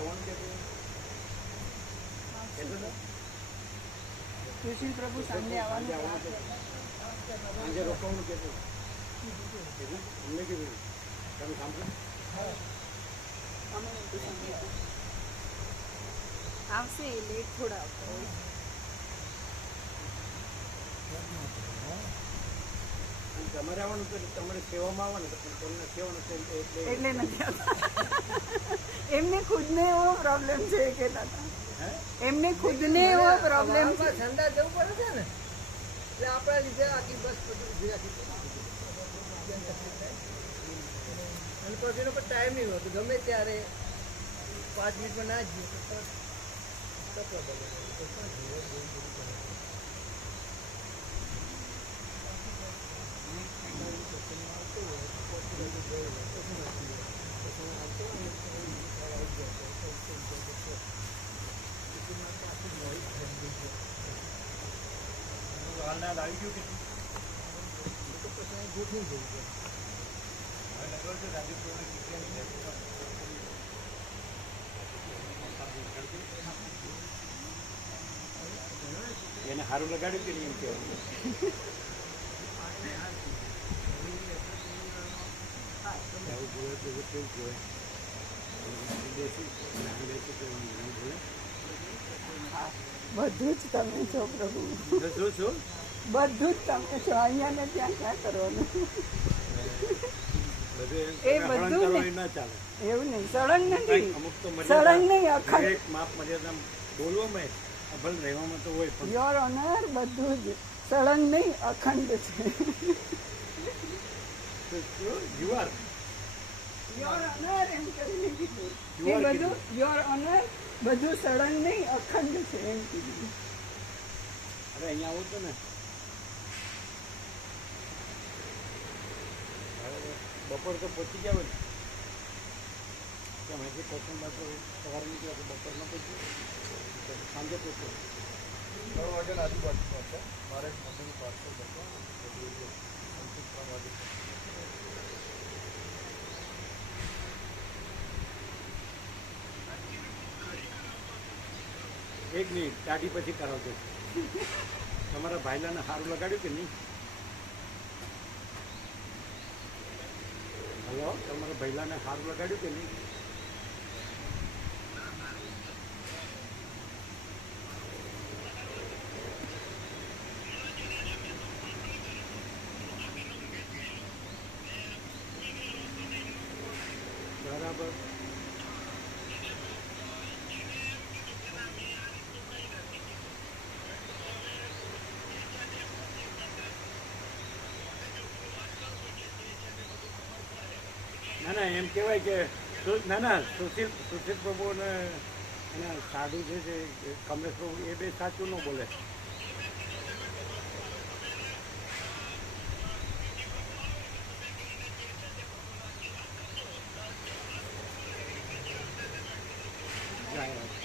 આવવાનું કે સુશીલ પ્રભુ સાંજે આવવાનું સાંજે રોકાવાનું કે અમને કીધું તમે સાંભળો આવશે લેટ થોડા તમારે આવવાનું તો તમારે સેવામાં આવવાનું પણ તમને સેવાનું એટલે નથી આવતા. એમને ખુદને એવો પ્રોબ્લેમ છે કે એમને ખુદને એવો પ્રોબ્લેમ છે. ઠંડા જવું પડે છે ને એટલે આપણા લીધે આખી બસ બધું અને પછી એનો ટાઈમ નહીં હોતો ગમે ત્યારે 5 મિનિટમાં ના જઈએ તો હાલના આવી ગયું કે ગોઠવી જવું છે. એને સારું લગાડ્યું કે નહીં એમ કહેવાનું બધું જ તમે છો પ્રભુ, શું શું બધું જ તમે છો. અહીંયા ને ત્યાં ક્યાં કરવાનું એ બધું નહીં. ના ચાલે એવું નહીં, સળંગ નથી, અમુક તો સળંગ નહીં, અખંડ. એક માપ મર્યાદા બોલવામાં ભલે રહેવામાં તો હોય પણ યોર ઓનર બધું જ સળંગ નહીં, અખંડ છે. યુ આર યોર ઓનર એમ કરીને કીધું એ બધું. યોર ઓનર બધું સળંગ નહીં, અખંડ છે એમ કીધું. અરે અહીંયા આવું તો ને બપોર તો પહોંચી ગયા હોય ને હજી કોશન બાજુ સવારે નીકળ્યા તો બપોર ન પહોંચ્યું સાંજે પહોંચ્યો 3 વાગ્યાના આજુબાજુમાં છે. મારે એક મંદિરનું પાર્સલ હતો 3 વાગે. એક મિનિટ દાઢી પછી કરાવજો. તમારા ભાઈલાને સારું લગાડ્યું કે નહીં? હલો, તમારા ભાઈલાને સારું લગાડ્યું કે નહીં? બરાબર. ના ના એમ કહેવાય કે ના ના સુશીલ પ્રભુને એના સાધુ છે જે કમલેશ પ્રભુ એ બે સાચું ન બોલે.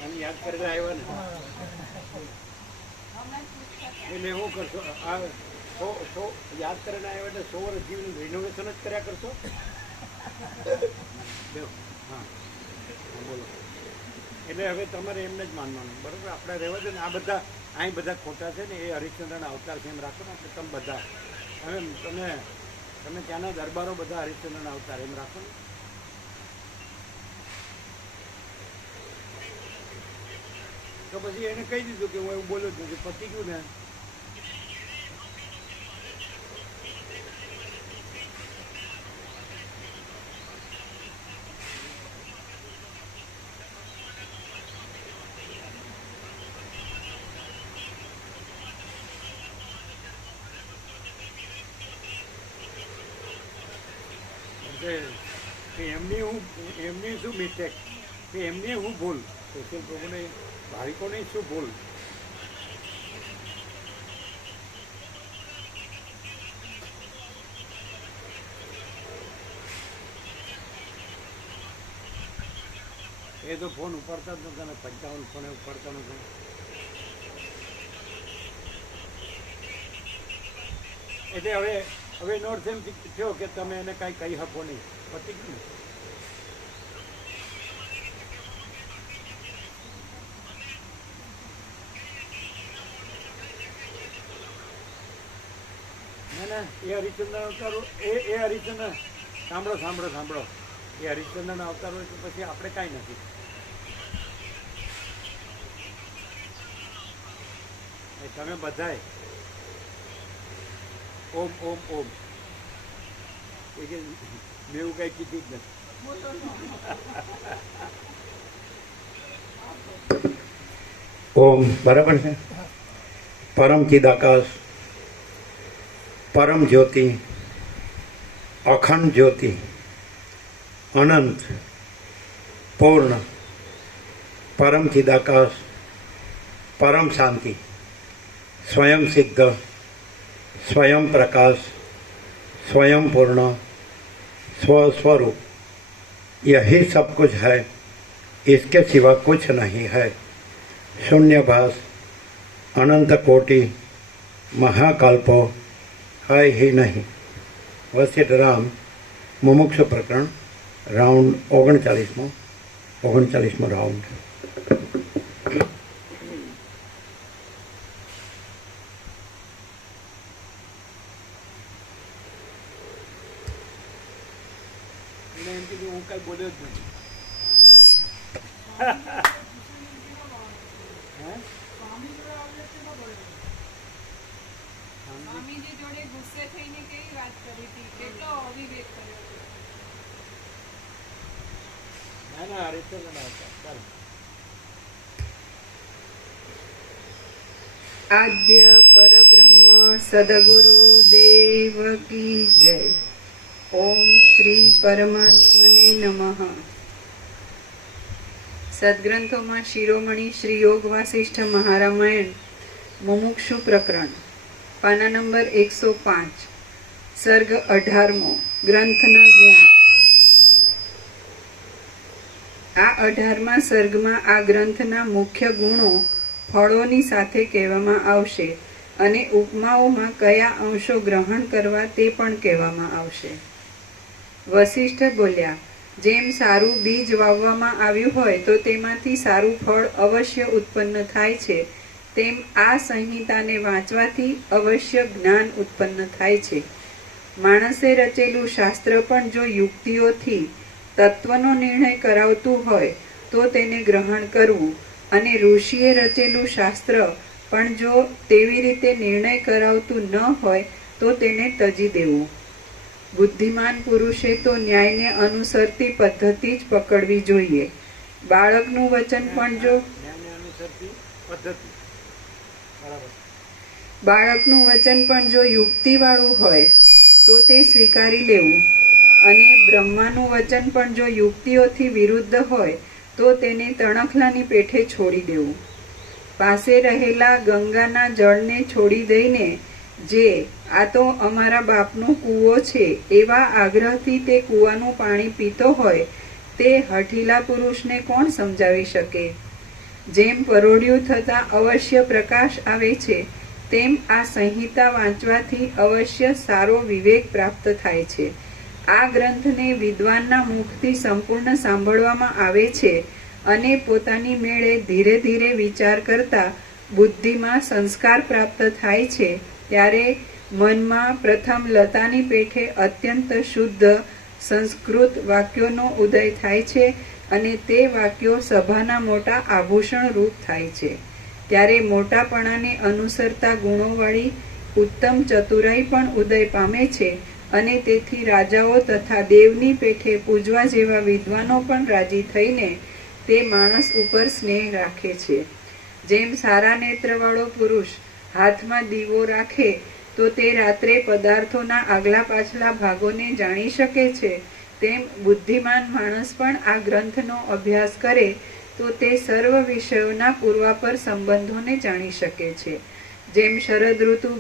એને યાદ કરીને આવ્યા ને એટલે શું કરશો? આ યાદ કરીને આવ્યા એટલે 100 વર્ષ જીવનું રિનોવેશન જ કર્યા કરશો? હા બોલો. એટલે હવે તમારે એમને જ માનવાનું બરાબર. આપણે રહેવા દે ને. આ બધા અહીં બધા ખોટા છે ને એ હરિશ્ચંદ્રના અવતાર છે એમ રાખો ને. એટલે તમે બધા હવે તમે ત્યાંના દરબારો બધા હરિશ્ચંદ્રના અવતાર એમ રાખો ને. તો પછી એને કહી દીધું કે હું એવું બોલ્યો જ નથી, પતી ગયું ને. એમની શું મિસ્ટેક કે એમની હું ભૂલ, સુશીલ પ્રભુને ભાવિકોની શું ભૂલ? એ તો ફોન ઉપાડતા જ નહોતા ને 55 ફોને ઉપાડતા નહોતા. એટલે હવે નોટ એમ થયો કે તમે એને કાંઈ કહી શકો નહીં. પતી ગયું ને. ને એ હરિશ્ચંદ્ર અવતાર એ હરિશ્ચંદ્ર સાંભળો એ હરિશ્ચંદ્રના અવતાર હોય તો પછી આપણે કાંઈ નથી. તમે બધાય ઓમ ઓમ ઓમ એ કે મેં એવું કાંઈ કીધું જ નથી. ઓમ બરાબર છે. પરમ ચિદાકાશ, પરમ જ્યોતિ, અખંડ જ્યોતિ, અનંત, પૂર્ણ, પરમ ચિદાકાશ, પરમ શાંતિ, स्वयं सिद्ध, स्वयं प्रकाश, स्वयं पूर्ण, स्वस्वरूप, यही सब कुछ है, इसके सिवा कुछ नहीं है. शून्यभास, अनंत कोटि, महाकल्पो है ही नहीं. वशिष्ठ राम मुमुक्षु प्रकरण राउंड 39મો राउंड. એમ કીધું હું કઈ બોલ્યો જ નથી. સ્વામીજી જોડે ગુસ્સે થઈને કેવી વાત કરી હતી, કેટલો અવિવેક કર્યો હતો. ના હરિશ્ચંદ્ર આવતા. ચાલો. આદ્ય પરબ્રહ્મ સદગુરુ દેવ કી જય. ઓમ શ્રી પરમાત્મને નમઃ. સદગ્રંથોમાં શિરોમણી શ્રી યોગ વાસિષ્ઠ મહારામાયણ મુમુક્ષુ પ્રકરણ પાના નંબર 105 સર્ગ 18મો ગ્રંથના ગુણ. આ 18મા સર્ગમાં આ ગ્રંથના મુખ્ય ગુણો ફળોની સાથે કહેવામાં આવશે અને ઉપમાઓમાં કયા અંશો ગ્રહણ કરવા તે પણ કહેવામાં આવશે. વશિષ્ઠ બોલ્યા, જેમ સારું બીજ વાવવામાં આવ્યું હોય તો તેમાંથી સારું ફળ અવશ્ય ઉત્પન્ન થાય છે, તેમ આ સંહિતાને વાંચવાથી અવશ્ય જ્ઞાન ઉત્પન્ન થાય છે. માણસે રચેલું શાસ્ત્ર પણ જો યુક્તિઓથી તત્વનો નિર્ણય કરાવતું હોય તો તેને ગ્રહણ કરવું, અને ઋષિએ રચેલું શાસ્ત્ર પણ જો તેવી રીતે નિર્ણય કરાવતું ન હોય તો તેને તજી દેવું. બુદ્ધિમાન પુરુષે તો ન્યાયને અનુસરતી પદ્ધતિ જ પકડવી જોઈએ. બાળકનું વચન પણ જો યુક્તિવાળું હોય તો તે સ્વીકારી લેવું, અને બ્રહ્માનું વચન પણ જો યુક્તિઓથી વિરુદ્ધ હોય તો તેને તણખલાની પેઠે છોડી દેવું. પાસે રહેલા ગંગાના જળને છોડી દઈને જે આ તો અમારા બાપનો કૂવો છે એવા આગ્રહથી તે કૂવાનું પાણી પીતો હોય તે હઠીલા પુરુષને કોણ સમજાવી શકે? જેમ પરોઢિયું થતાં અવશ્ય પ્રકાશ આવે છે, તેમ આ સંહિતા વાંચવાથી અવશ્ય સારો વિવેક પ્રાપ્ત થાય છે. આ ગ્રંથને વિદ્વાનના મુખથી સંપૂર્ણ સાંભળવામાં આવે છે અને પોતાની મેળે ધીરે ધીરે વિચાર કરતા બુદ્ધિમાં સંસ્કાર પ્રાપ્ત થાય છે. ત્યારે મનમાં પ્રથમ લતાની પેઠે અત્યંત શુદ્ધ સંસ્કૃત વાક્યોનો ઉદય થાય છે અને તે વાક્યો સભાના મોટા આભૂષણ રૂપ થાય છે. ત્યારે મોટાપણાને અનુસરતા ગુણોવાળી ઉત્તમ ચતુરાઈ પણ ઉદય પામે છે અને તેથી રાજાઓ તથા દેવની પેઠે પૂજવા જેવા વિદ્વાનો પણ રાજી થઈને તે માણસ ઉપર સ્નેહ રાખે છે. જેમ સારા નેત્રવાળો પુરુષ હાથમાં દીવો રાખે તો તે રાત્રે પદાર્થોના આગલા પાછલા ભાગોને જાણી શકે છે, તેમ બુદ્ધિમાન માણસ પણ આ ગ્રંથનો અભ્યાસ કરે તો તે સર્વ વિષયોના પૂર્વાપર સંબંધોને જાણી શકે છે. જેમ શરદ ઋતુ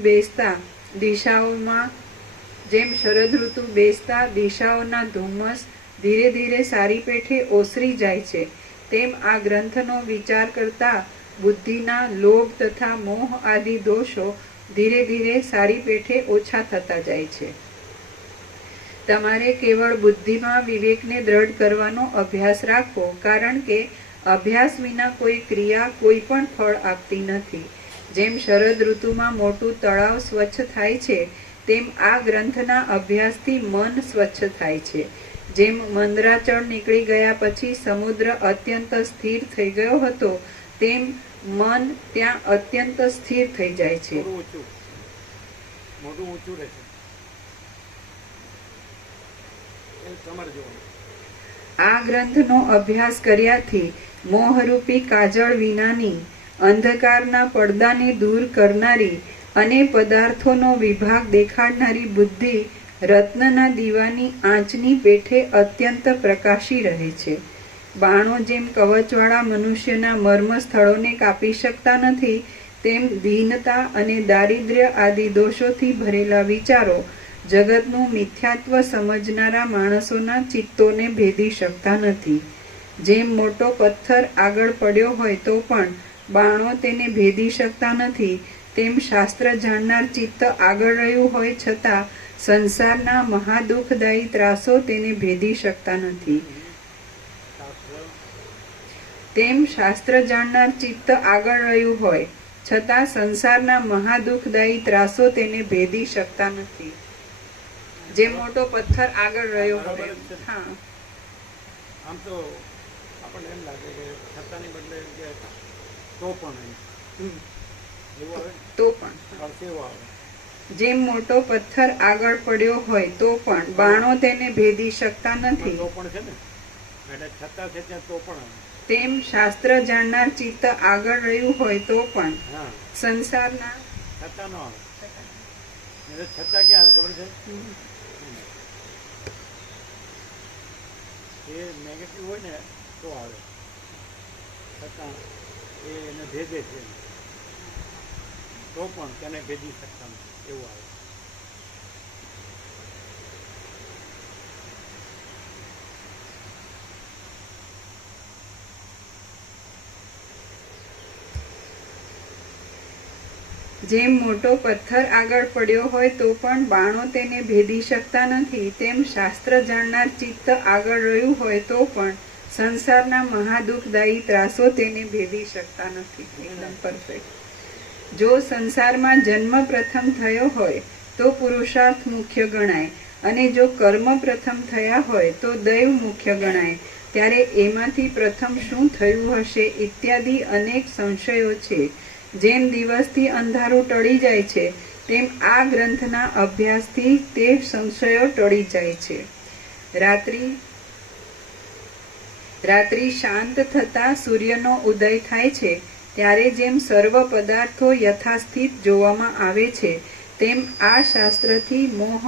બેસતા દિશાઓના ધુમ્મસ ધીરે ધીરે સારી પેઠે ઓસરી જાય છે, તેમ આ ગ્રંથનો વિચાર કરતા બુદ્ધિના લોભ તથા મોહ આદિ દોષો ધીરે ધીરે સારી પેઠે ઓછા થતા જાય છે. તમારે કેવળ બુદ્ધિમાં વિવેકને દ્રઢ કરવાનો અભ્યાસ રાખવો, કારણ કે અભ્યાસ વિના કોઈ ક્રિયા કોઈ પણ ફળ આપતી નથી. જેમ શરદ ઋતુમાં મોટું તળાવ સ્વચ્છ થાય છે તેમ આ ગ્રંથના અભ્યાસથી મન સ્વચ્છ થાય છે. જેમ મંદરાચળ નીકળી ગયા પછી સમુદ્ર અત્યંત સ્થિર થઈ ગયો હતો, તેમ મન ત્યાં અત્યંત સ્થિર થઈ જાય છે. થોડું ઊંચું, મોઢું ઊંચું રહેશે. એ તમારે જોવાનું. આ ગ્રંથનો અભ્યાસ કર્યાથી મોહરૂપી કાજળ વિનાની, અંધકારના પડદાને દૂર કરનારી અને પદાર્થોનો વિભાગ દેખાડનારી બુદ્ધિ રત્નના દીવાની આંચની પેઠે અત્યંત પ્રકાશી રહે છે. બાણો જેમ કવચવાળા મનુષ્યના મર્મ સ્થળોને કાપી શકતા નથી, તેમ દીનતા અને દારિદ્ર્ય આદિ દોષોથી ભરેલા વિચારો જગતનું મિથ્યાત્વ સમજનારા માણસોના ચિત્તોને ભેદી શકતા નથી. જેમ મોટો પથ્થર આગળ પડ્યો હોય તો પણ બાણો તેને ભેદી શકતા નથી, તેમ શાસ્ત્ર જાણનાર ચિત્ત આગળ રહ્યું હોય છતાં સંસારના મહાદુઃખદાયી ત્રાસો તેને ભેદી શકતા નથી. તેમ શાસ્ત્ર જાણનાર ચિત્ત આગળ રહ્યું હોય છતાં સંસારના મહાદુઃખદાયી ત્રાસો તેને ભેદી શકતા નથી. જે મોટો પથ્થર આગળ રહ્યો હોય. હા, આમ તો આપણને એમ લાગે કે છતાંની બદલે એમ કે તો પણ એમ એવું આવે, તો પણ અર્થ એવો આવે. જેમ મોટો પથ્થર આગળ પડ્યો હોય તો પણ બાણો તેને ભેદી શકતા નથી, તો પણ છે ને, એટલે છતાં છે ત્યાં તો પણ આવે. તેમ શાસ્ત્ર જાણનાર ચિત્ત આગળ રહ્યું હોય તો પણ હા, સંસારના છતાં ન આવે. એટલે છતાં ક્યાં આવે ખબર છે? એ નેગેટિવ હોય ને તો આવે, છતાં એને ભેદે છે, તો પણ તેને ભેદી શકતા નથી એવું આવે. જેમ મોટો પથ્થર આગળ પડ્યો હોય તો પણ બાણો તેને ભેદી શકતા નથી, તેમ શાસ્ત્ર જાણનાર ચિત્ત આગળ રહ્યું હોય તો પણ સંસારના મહાદુઃખદાયી ત્રાસો તેને ભેદી શકતા નથી. એકદમ પરફેક્ટ. જો સંસારમાં જન્મ પ્રથમ થયો હોય તો પુરુષાર્થ મુખ્ય ગણાય, અને જો કર્મ પ્રથમ થયા હોય તો દૈવ મુખ્ય ગણાય, ત્યારે એમાંથી પ્રથમ શું થયું હશે ઇત્યાદિ અનેક સંશયો છે. જેમ દિવસથી અંધારું ટળી જાય છે, તેમ આ ગ્રંથના અભ્યાસથી તે સંશયો ટળી જાય છે. રાત્રિ શાંત થતા સૂર્યનો ઉદય થાય છે, ત્યારે જેમ સર્વ પદાર્થો યથાસ્થિત જોવામાં આવે છે, તેમ આ શાસ્ત્રથી મોહ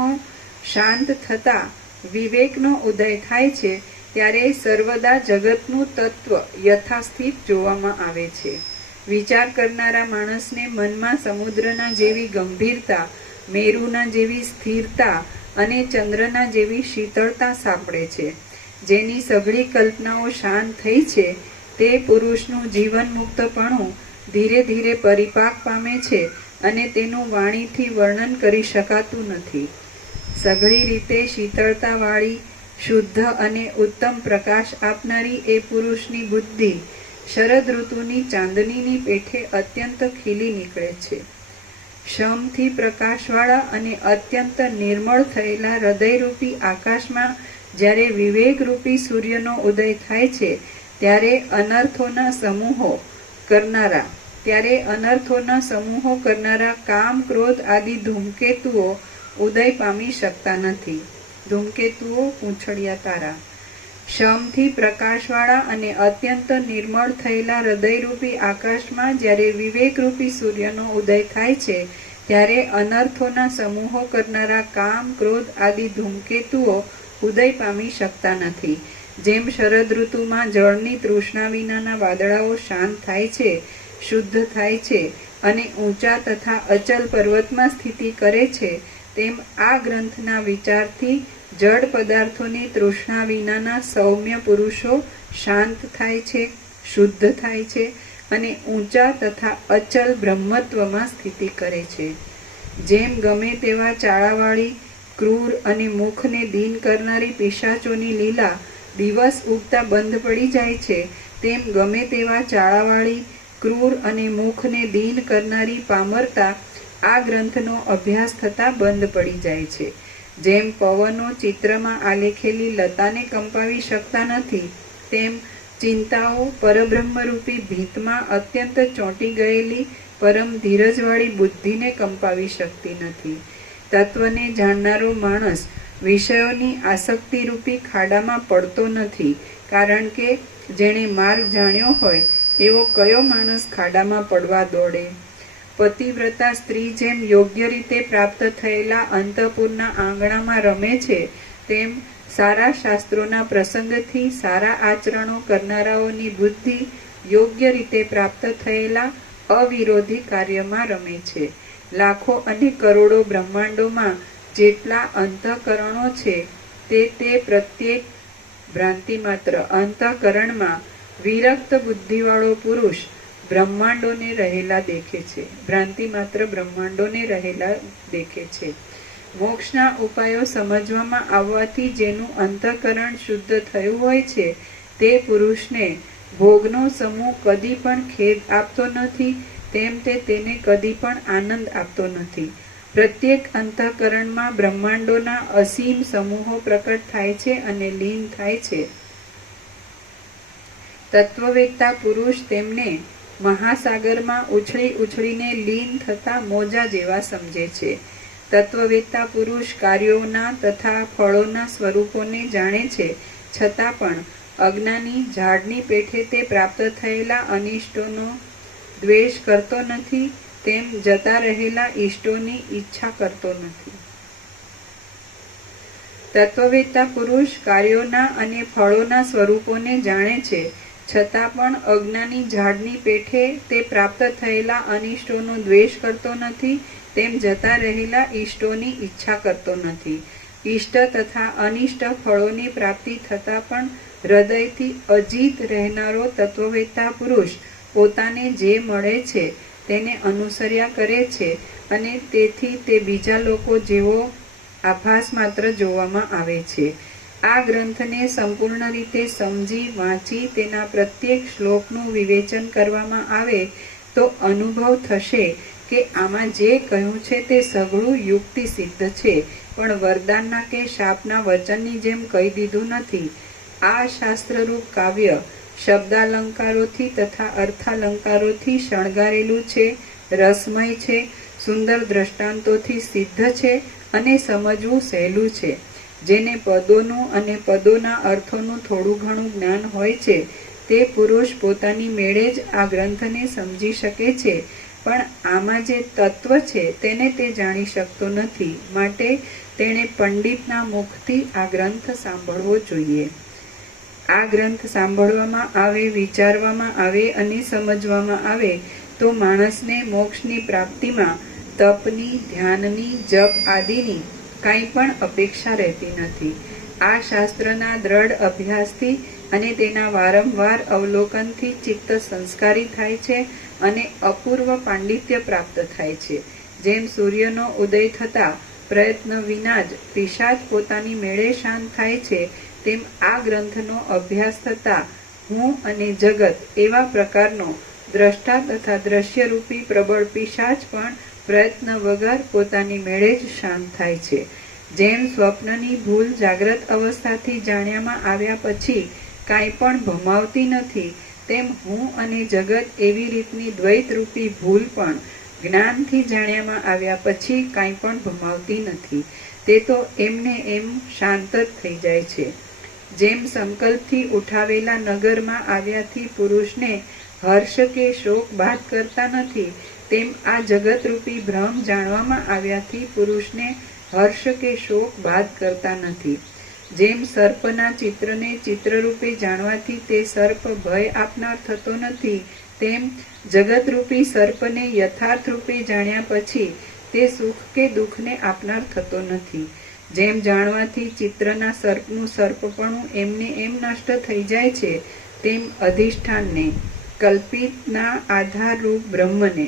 શાંત થતા વિવેકનો ઉદય થાય છે, ત્યારે સર્વદા જગતનું તત્વ યથાસ્થિત જોવામાં આવે છે. વિચાર કરનારા માણસને મનમાં સમુદ્રના જેવી ગંભીરતા, મેરુના જેવી સ્થિરતા અને ચંદ્રના જેવી શીતળતા સાંપડે છે. જેની સઘળી કલ્પનાઓ શાંત થઈ છે, તે પુરુષનું જીવન મુક્તપણું ધીરે ધીરે પરિપાક પામે છે, અને તેનું વાણીથી વર્ણન કરી શકાતું નથી. સઘળી રીતે શીતળતાવાળી, શુદ્ધ અને ઉત્તમ પ્રકાશ આપનારી એ પુરુષની બુદ્ધિ શરદ ઋતુની ચાંદનીની પેઠે અત્યંત ખીલી નીકળે છે. શમથી પ્રકાશવાળા અને અત્યંત નિર્મળ થયેલા હૃદયરૂપી આકાશમાં જ્યારે વિવેકરૂપી સૂર્યનો ઉદય થાય છે, ત્યારે અનર્થોના સમૂહો કરનારા કામ, ક્રોધ આદિ ધૂમકેતુઓ ઉદય પામી શકતા નથી. ધૂમકેતુઓ પૂંછડિયા તારા. શમથી પ્રકાશવાળા અને અત્યંત નિર્મળ થયેલા હૃદયરૂપી આકાશમાં જ્યારે વિવેકરૂપી સૂર્યનો ઉદય થાય છે, ત્યારે અનર્થોના સમૂહો કરનારા કામ, ક્રોધ આદિ ધૂમકેતુઓ ઉદય પામી શકતા નથી. જેમ શરદ ઋતુમાં જળની તૃષ્ણા વિનાના વાદળાઓ શાંત થાય છે, શુદ્ધ થાય છે અને ઊંચા તથા અચલ પર્વતમાં સ્થિતિ કરે છે, તેમ આ ગ્રંથના વિચારથી જડ પદાર્થોની તૃષ્ણા વિનાના સૌમ્ય પુરુષો શાંત થાય છે, શુદ્ધ થાય છે અને ઊંચા તથા અચલ બ્રહ્મત્વમાં સ્થિતિ કરે છે. જેમ ગમે તેવા ચાળાવાળી, ક્રૂર અને મુખને દીન કરનારી પિશાચોની લીલા દિવસ ઉગતા બંધ પડી જાય છે, તેમ ગમે તેવા ચાળાવાળી, ક્રૂર અને મુખને દીન કરનારી પામરતા આ ગ્રંથનો અભ્યાસ થતાં બંધ પડી જાય છે. જેમ પવનો ચિત્રમાં આલેખેલી લતાને કંપાવી શકતા નથી, તેમ ચિંતાઓ પરબ્રહ્મરૂપી ભીતમાં અત્યંત ચોંટી ગયેલી પરમ ધીરજવાળી બુદ્ધિને કંપાવી શકતી નથી. તત્વને જાણનારો માણસ વિષયોની આસક્તિરૂપી ખાડામાં પડતો નથી, કારણ કે જેણે માર્ગ જાણ્યો હોય એવો કયો માણસ ખાડામાં પડવા દોડે? પતિવ્રતા સ્ત્રી જેમ યોગ્ય રીતે પ્રાપ્ત થયેલા અંતઃપુરના આંગણામાં રમે છે, તેમ સારા શાસ્ત્રોના પ્રસંગથી સારા આચરણો કરનારાઓની બુદ્ધિ યોગ્ય રીતે પ્રાપ્ત થયેલા અવિરોધી કાર્યમાં રમે છે. લાખો અને કરોડો બ્રહ્માંડોમાં જેટલા અંતઃકરણો છે તે પ્રત્યેક ભ્રાંતિ માત્ર અંતઃકરણમાં વિરક્ત બુદ્ધિવાળો પુરુષ બ્રહ્માંડોને રહેલા દેખે છે. ભ્રાંતિ માત્ર બ્રહ્માંડોને રહેલા દેખે છે. મોક્ષના ઉપાયો સમજવામાં આવવાથી જેનું અંતઃકરણ શુદ્ધ થયું હોય છે, તે પુરુષને ભોગનો સમૂહ કદી પણ ખેદ આપતો નથી, તેમ તે તેને કદી પણ આનંદ આપતો નથી. પ્રત્યેક અંતઃકરણમાં બ્રહ્માંડોના અસીમ સમૂહો પ્રકટ થાય છે અને લીન થાય છે. તત્વવેત્તા પુરુષ તેમને મહાસાગરમાં ઉછળી ઉછળીને લીન થતા મોજા જેવા સમજે છે. તત્વવેત્તા પુરુષ કાર્યોના તથા ફળોના સ્વરૂપોને જાણે છે, છતાં પણ અજ્ઞાની ઝાડની પેઠે તે પ્રાપ્ત થયેલા અનિષ્ટોનો દ્વેષ કરતો નથી, તેમ જતા રહેલા ઈષ્ટોની ઈચ્છા કરતો નથી. તત્વવેત્તા પુરુષ કાર્યોના અને ફળોના સ્વરૂપોને જાણે છે, છતાં પણ અજ્ઞાની ઝાડની પેઠે તે પ્રાપ્ત થયેલા અનિષ્ટોનો દ્વેષ કરતો નથી, તેમ જતા રહેલા ઈષ્ટોની ઈચ્છા કરતો નથી. ઈષ્ટ તથા અનિષ્ટ ફળોની પ્રાપ્તિ થતાં પણ હૃદયથી અજીત રહેનારો તત્વવેત્તા પુરુષ પોતાને જે મળે છે તેને અનુસર્યા કરે છે, અને તેથી તે બીજા લોકો જેવો આભાસ માત્ર જોવામાં આવે છે. આ ગ્રંથને સંપૂર્ણ રીતે સમજી વાંચી તેના પ્રત્યેક શ્લોકનું વિવેચન કરવામાં આવે તો અનુભવ થશે કે આમાં જે કહ્યું છે તે સઘળું યુક્તિ સિદ્ધ છે, પણ વરદાનના કે શાપના વચનની જેમ કહી દીધું નથી. આ શાસ્ત્રરૂપ કાવ્ય શબ્દાલંકારોથી તથા અર્થાલંકારોથી શણગારેલું છે, રસમય છે, સુંદર દ્રષ્ટાંતોથી સિદ્ધ છે અને સમજવું સહેલું છે. જેને પદોનું અને પદોના અર્થોનું થોડું ઘણું જ્ઞાન હોય છે તે પુરુષ પોતાની મેળે જ આ ગ્રંથને સમજી શકે છે, પણ આમાં જે તત્વ છે તેને તે જાણી શકતો નથી. માટે તેણે પંડિતના મુખથી આ ગ્રંથ સાંભળવો જોઈએ. આ ગ્રંથ સાંભળવામાં આવે, વિચારવામાં આવે અને સમજવામાં આવે તો માણસને મોક્ષની પ્રાપ્તિમાં તપની, ધ્યાનની, જપ આદિની કાંઈ પણ અપેક્ષા રહેતી નથી. આ શાસ્ત્રના દ્રઢ અભ્યાસથી અને તેના વારંવાર અવલોકનથી ચિત્ત સંસ્કારી થાય છે અને અપૂર્વ પાંડિત્ય પ્રાપ્ત થાય છે. જેમ સૂર્યનો ઉદય થતાં પ્રયત્ન વિના જ પિશાચ પોતાની મેળે શાંત થાય છે, તેમ આ ગ્રંથનો અભ્યાસ થતાં હું અને જગત એવા પ્રકારનો દ્રષ્ટા તથા દ્રશ્યરૂપી પ્રબળ પિશાચ પણ પ્રયત્ન વગર પોતાની મેળે જ શાંત થાય છે. જેમ સ્વપ્નની ભૂલ જાગ્રત અવસ્થાથી જાણ્યામાં આવ્યા પછી કાંઈ પણ ભમાવતી નથી, તેમ હું અને જગત એવી રીતની દ્વૈતરૂપી ભૂલ પણ જ્ઞાનથી જાણ્યામાં આવ્યા પછી કાંઈ પણ ભમાવતી નથી. તે તો એમને એમ શાંત જ થઈ જાય છે. જેમ સંકલ્પથી ઉઠાવેલા નગરમાં આવ્યાથી પુરુષને હર્ષ કે શોક બાદ કરતા નથી, તેમ આ જગતરૂપી ભ્રમ જાણવામાં આવ્યાથી પુરુષને હર્ષ કે શોક બાદ કરતા નથી. જેમ સર્પના ચિત્રને ચિત્રરૂપે જાણવાથી તે સર્પ ભય આપનાર થતો નથી, તેમ જગતરૂપી સર્પને યથાર્થ રૂપે જાણ્યા પછી તે સુખ કે દુઃખને આપનાર થતો નથી. જેમ જાણવાથી ચિત્રના સર્પનું સર્પપણું એમને એમ નષ્ટ થઈ જાય છે, તેમ અધિષ્ઠાનને, કલ્પિતના આધારરૂપ બ્રહ્મને,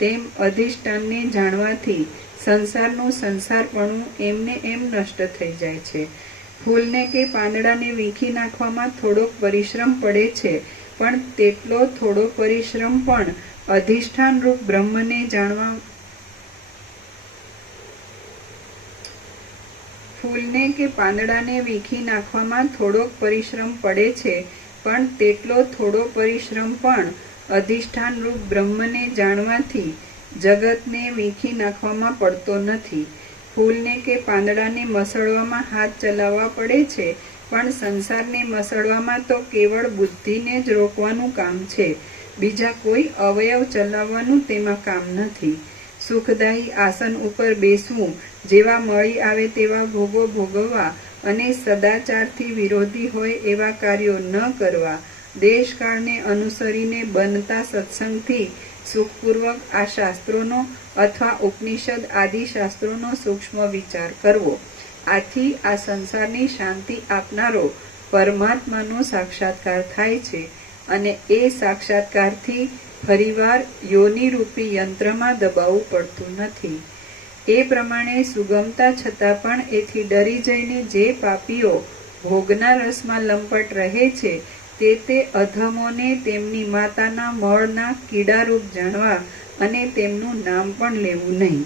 તેમ અધિષ્ઠાનને જાણવાથી સંસારનું સંસારપણું એમને એમ નષ્ટ થઈ જાય છે. ફૂલને કે પાંદડાને વીંખી નાખવામાં થોડોક પરિશ્રમ પડે છે, પણ તેટલો થોડો પરિશ્રમ પણ અધિષ્ઠાનરૂપ બ્રહ્મને ફૂલને કે પાંદડાને વીખી નાખવામાં થોડોક પરિશ્રમ પડે છે, પણ તેટલો થોડો પરિશ્રમ પણ અધિષ્ઠાન રૂપ બ્રહ્મને જાણવાથી જગતને વીખી નાખવામાં પડતો નથી. ફૂલને કે પાંદડાને મસળવામાં હાથ ચલાવવા પડે છે, પણ સંસારને મસળવામાં તો કેવળ બુદ્ધિને જ રોકવાનું કામ છે. બીજા કોઈ અવયવ ચલાવવાનું તેમાં કામ નથી. સુખદાયી આસન ઉપર બેસવું, જેવા મળી આવે તેવા ભોગો ભોગવવા અને સદાચારથી વિરોધી હોય એવા કાર્યો ન કરવા, દેશકાળને અનુસરીને બનતા સત્સંગથી સુખપૂર્વક આ શાસ્ત્રોનો અથવા ઉપનિષદ આદિ શાસ્ત્રોનો સૂક્ષ્મ વિચાર કરવો. આથી આ સંસારની શાંતિ આપનારો પરમાત્માનો સાક્ષાત્કાર થાય છે અને એ સાક્ષાત્કારથી ફરીવાર યોનિરૂપી યંત્રમાં દબાવવું પડતું નથી. એ પ્રમાણે સુગમતા છતાં પણ એથી ડરી જઈને જે પાપીઓ ભોગના રસમાં લંપટ રહે છે, તે અધમોને તેમની માતાના મળના કીડારૂપ જાણવા અને તેમનું નામ પણ લેવું નહીં.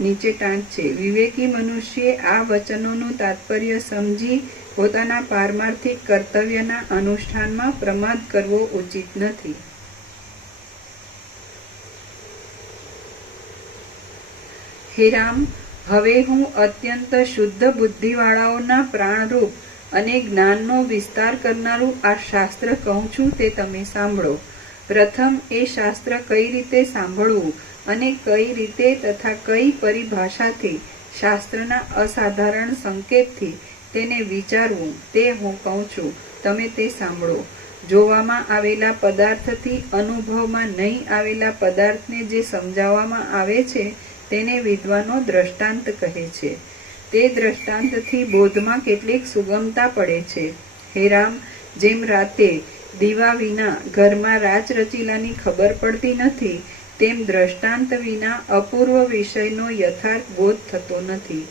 નીચે ટાંક છે. વિવેકી મનુષ્યે આ વચનોનું તાત્પર્ય સમજી પોતાના પારમાર્થિક કર્તવ્યના અનુષ્ઠાનમાં પ્રમાદ કરવો ઉચિત નથી. હે રામ, હવે હું અત્યંત શુદ્ધ બુદ્ધિવાળાઓના પ્રાણરૂપ અને જ્ઞાનનો વિસ્તાર કરનારું આ શાસ્ત્ર કહું છું, તે તમે સાંભળો. પ્રથમ એ શાસ્ત્ર કઈ રીતે સાંભળવું અને કઈ રીતે તથા કઈ પરિભાષાથી, શાસ્ત્રના અસાધારણ સંકેતથી તેને વિચારવું તે હું કહું છું, તમે તે સાંભળો. જોવામાં આવેલા પદાર્થથી અનુભવમાં નહીં આવેલા પદાર્થને જે સમજાવવામાં આવે છે તેને વિદ્વાનો દ્રષ્ટાંત કહે છે. તે દ્રષ્ટાંતથી બોધમાં કેટલીક સુગમતા પડે છે. હે રામ, જેમ રાતે દીવા વિના ઘરમાં રાચરચીલાની ખબર પડતી નથી, તેમ દ્રષ્ટાંત વિના અપૂર્વ વિષયનો યથાર્થ બોધ થતો નથી.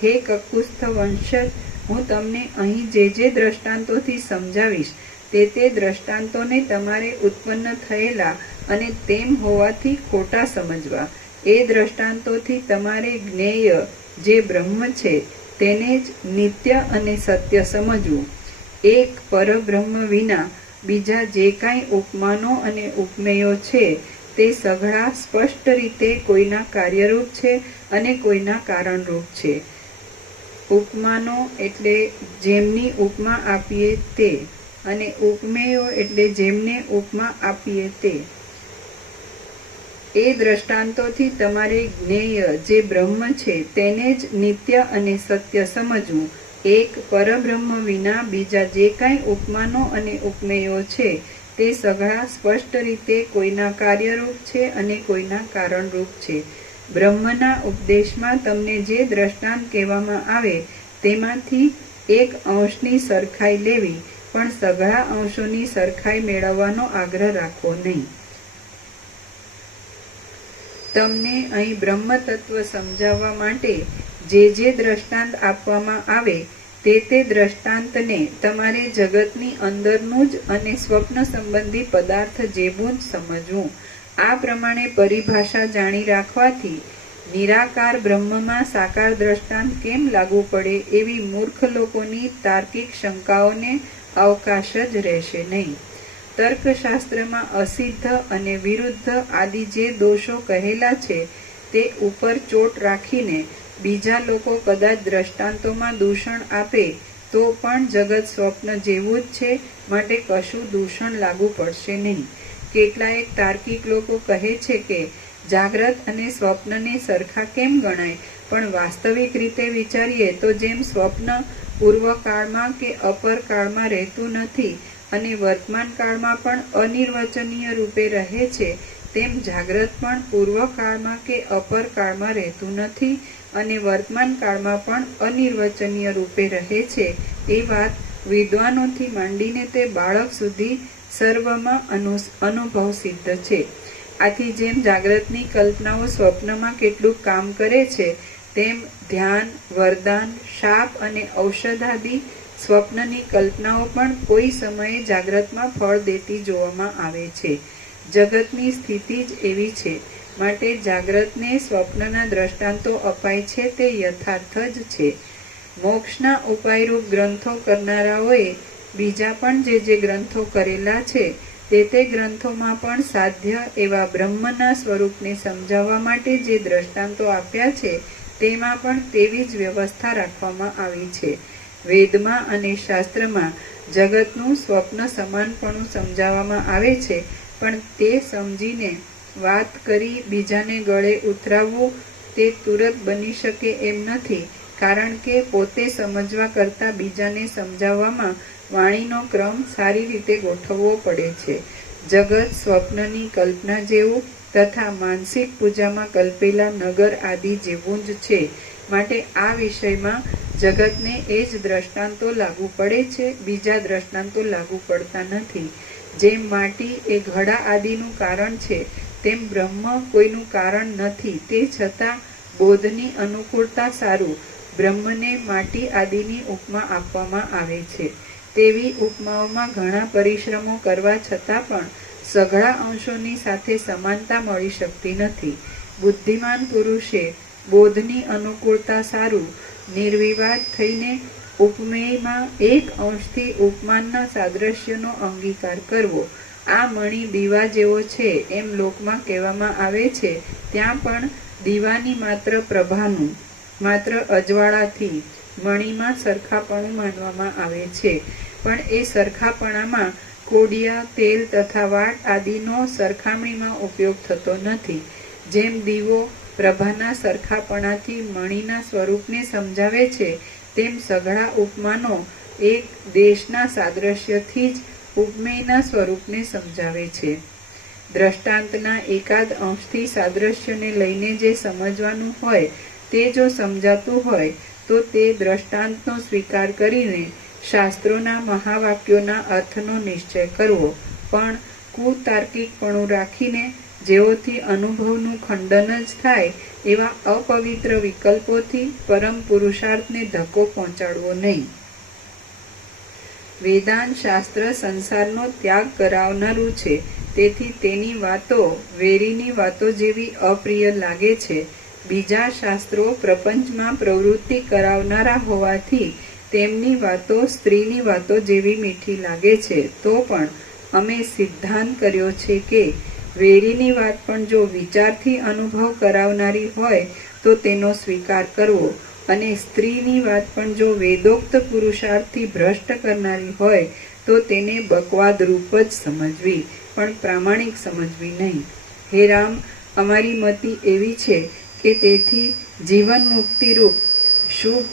હે કકુસ્થ વંશજ, હું તમને અહીં જે જે દ્રષ્ટાંતોથી સમજાવીશ તે દ્રષ્ટાંતોને તમારે ઉત્પન્ન થયેલા અને તેમ હોવાથી ખોટા સમજવા. એ દ્રષ્ટાંતોથી તમારે જ્ઞેય જે બ્રહ્મ છે તેને જ નિત્ય અને સત્ય સમજવું. એક પરબ્રહ્મ વિના બીજા જે કાંઈ ઉપમાનો અને ઉપમેયો છે તે સઘળા સ્પષ્ટ રીતે કોઈના કાર્યરૂપ છે અને કોઈના કારણરૂપ છે. ઉપમાનો એટલે જેમની ઉપમા આપીએ તે, અને ઉપમેયો એટલે જેમને ઉપમા આપીએ તે. એ દ્રષ્ટાંતોથી તમારે જ્ઞેય જે બ્રહ્મ છે તેને જ નિત્ય અને સત્ય સમજવું. એક પરબ્રહ્મ વિના બીજા જે કાંઈ ઉપમાનો અને ઉપમેયો છે તે સઘળા સ્પષ્ટ રીતે કોઈના કાર્યરૂપ છે અને કોઈના કારણરૂપ છે. બ્રહ્મના ઉપદેશમાં તમને જે દ્રષ્ટાંત કહેવામાં આવે તેમાંથી એક અંશની સરખાઈ લેવી, પણ સઘળા અંશોની સરખાઈ મેળવવાનો આગ્રહ રાખવો નહીં. તમને અહીં બ્રહ્મ તત્વ સમજાવવા માટે જે દ્રષ્ટાંત આપવામાં આવે તે દ્રષ્ટાંતને તમારે જગતની અંદરનું જ અને સ્વપ્ન સંબંધી પદાર્થ જેવું જ સમજવું. આ પ્રમાણે પરિભાષા જાણી રાખવાથી નિરાકાર બ્રહ્મમાં સાકાર દ્રષ્ટાંત કેમ લાગુ પડે એવી મૂર્ખ લોકોની તાર્કિક શંકાઓને અવકાશ જ રહેશે નહીં. તર્કશાસ્ત્રમાં અસિદ્ધ અને વિરુદ્ધ આદિ જે દોષો કહેલા છે તે ઉપર ચોટ રાખીને બીજા લોકો કદાચ દ્રષ્ટાંતોમાં દૂષણ આપે તો પણ જગત સ્વપ્ન જેવું જ છે, માટે કશું દૂષણ લાગુ પડશે નહીં. કેટલાયક તાર્કિક લોકો કહે છે કે જાગ્રત અને સ્વપ્નને સરખા કેમ ગણાય, પણ વાસ્તવિક રીતે વિચારીએ તો જેમ સ્વપ્ન પૂર્વકાળમાં કે અપરકાળમાં રહેતું નથી અને વર્તમાન કાળમાં પણ અનિર્વચનીય રૂપે રહે છે, તેમ જાગ્રત પણ પૂર્વકાળમાં કે અપરકાળમાં રહેતું નથી અને વર્તમાન કાળમાં પણ અનિર્વચનીય રૂપે રહે છે. એ વાત વિદ્વાનોથી માંડીને તે બાળક સુધી સર્વમાં અનુભવ સિદ્ધ છે. આથી જેમ જાગ્રતની કલ્પનાઓ સ્વપ્નમાં કેટલું કામ કરે છે, તેમ ધ્યાન, વરદાન, શાપ અને ઔષધાદિ સ્વપ્નની કલ્પનાઓ પણ કોઈ સમયે જાગ્રતમાં ફળ દેતી જોવામાં આવે છે. જગતની સ્થિતિ જ એવી છે, માટે જાગ્રતને સ્વપ્નના દ્રષ્ટાંતો અપાય છે તે યથાર્થ જ છે. મોક્ષના ઉપાયરૂપ ગ્રંથો કરનારાઓએ બીજા પણ જે ગ્રંથો કરેલા છે તે ગ્રંથોમાં પણ સાધ્ય એવા બ્રહ્મના સ્વરૂપને સમજાવવા માટે જે દ્રષ્ટાંતો આપ્યા છે તેમાં પણ તેવી જ વ્યવસ્થા રાખવામાં આવી છે. વેદમાં અને શાસ્ત્રમાં જગતનું સ્વપ્ન સમાનપણું સમજાવવામાં આવે છે, પણ તે સમજીને વાત કરી બીજાને ગળે ઉતરાવવું તે તુરત બની શકે એમ નથી, કારણ કે પોતે સમજવા કરતાં બીજાને સમજાવવામાં વાણીનો ક્રમ સારી રીતે ગોઠવવો પડે છે. જગત સ્વપ્નની કલ્પના જેવું તથા માનસિક પૂજામાં કલ્પેલા નગર આદિ જેવું જ છે. માટે આ વિષયમાં જગતને એ જ દ્રષ્ટાંતો લાગુ પડે છે, બીજા દ્રષ્ટાંતો લાગુ પડતા નથી. જેમ માટી એ ઘડા આદિનું કારણ છે, તેમ બ્રહ્મ કોઈનું કારણ નથી. તે છતાં બોધની અનુકૂળતા સારું બ્રહ્મને માટી આદિની ઉપમા આપવામાં આવે છે. તેવી ઉપમાઓમાં ઘણા પરિશ્રમો કરવા છતાં પણ સઘળા અંશોની સાથે સમાનતા મળી શકતી નથી. બુદ્ધિમાન પુરુષે બોધની અનુકૂળતા સારું નિર્વિવાદ થઈને ઉપમેયમાં એક અંશથી ઉપમાનના સાદ્રશ્યનો અંગીકાર કરવો. આ મણી દીવા જેવો છે એમ લોકમાં કહેવામાં આવે છે, ત્યાં પણ દીવાની માત્ર પ્રભાનું, માત્ર અજવાળાથી મણીમાં સરખાપણું માનવામાં આવે છે. પણ એ સરખાપણામાં કોડિયા, તેલ તથા વાટ આદિનો સરખામણીમાં ઉપયોગ થતો નથી. જેમ દીવો પ્રભાના સરખાપણાથી મણીના સ્વરૂપને સમજાવે છે, તેમ સઘળા ઉપમાનો એક દેશના સાદ્રશ્યથી જ ઉપમેયના સ્વરૂપને સમજાવે છે. દ્રષ્ટાંતના એકાદ અંશથી સાદ્રશ્યને લઈને જે સમજવાનું હોય તે જો સમજાતું હોય તો તે દ્રષ્ટાંતનો સ્વીકાર કરીને શાસ્ત્રોના મહાવાક્યોના અર્થનો નિશ્ચય કરવો. પણ કુતાર્કિકપણું રાખીને જેઓથી અનુભવનું ખંડન જ થાય એવા અપવિત્ર વિકલ્પોથી પરમ પુરુષાર્થને ધક્કો પહોંચાડવો નહીં. વેદાંત શાસ્ત્ર સંસારનો ત્યાગ કરાવનારું છે, તેથી તેની વાતો વેરીની વાતો જેવી અપ્રિય લાગે છે. બીજા શાસ્ત્રો પ્રપંચમાં પ્રવૃત્તિ કરાવનારા હોવાથી તેમની વાતો સ્ત્રીની વાતો જેવી મીઠી લાગે છે. તો પણ અમે સિદ્ધાંત કર્યો છે કે વેરીની વાત પણ જો વિચારથી અનુભવ કરાવનારી હોય તો તેનો સ્વીકાર કરવો, અને સ્ત્રીની વાત પણ જો વેદોક્ત પુરુષાર્થથી ભ્રષ્ટ કરનારી હોય તો તેને બકવાદ રૂપ જ સમજવી, પણ પ્રામાણિક સમજવી નહીં. હે રામ, અમારી મતિ એવી છે કે તેથી જીવન મુક્તિરૂપ શુભ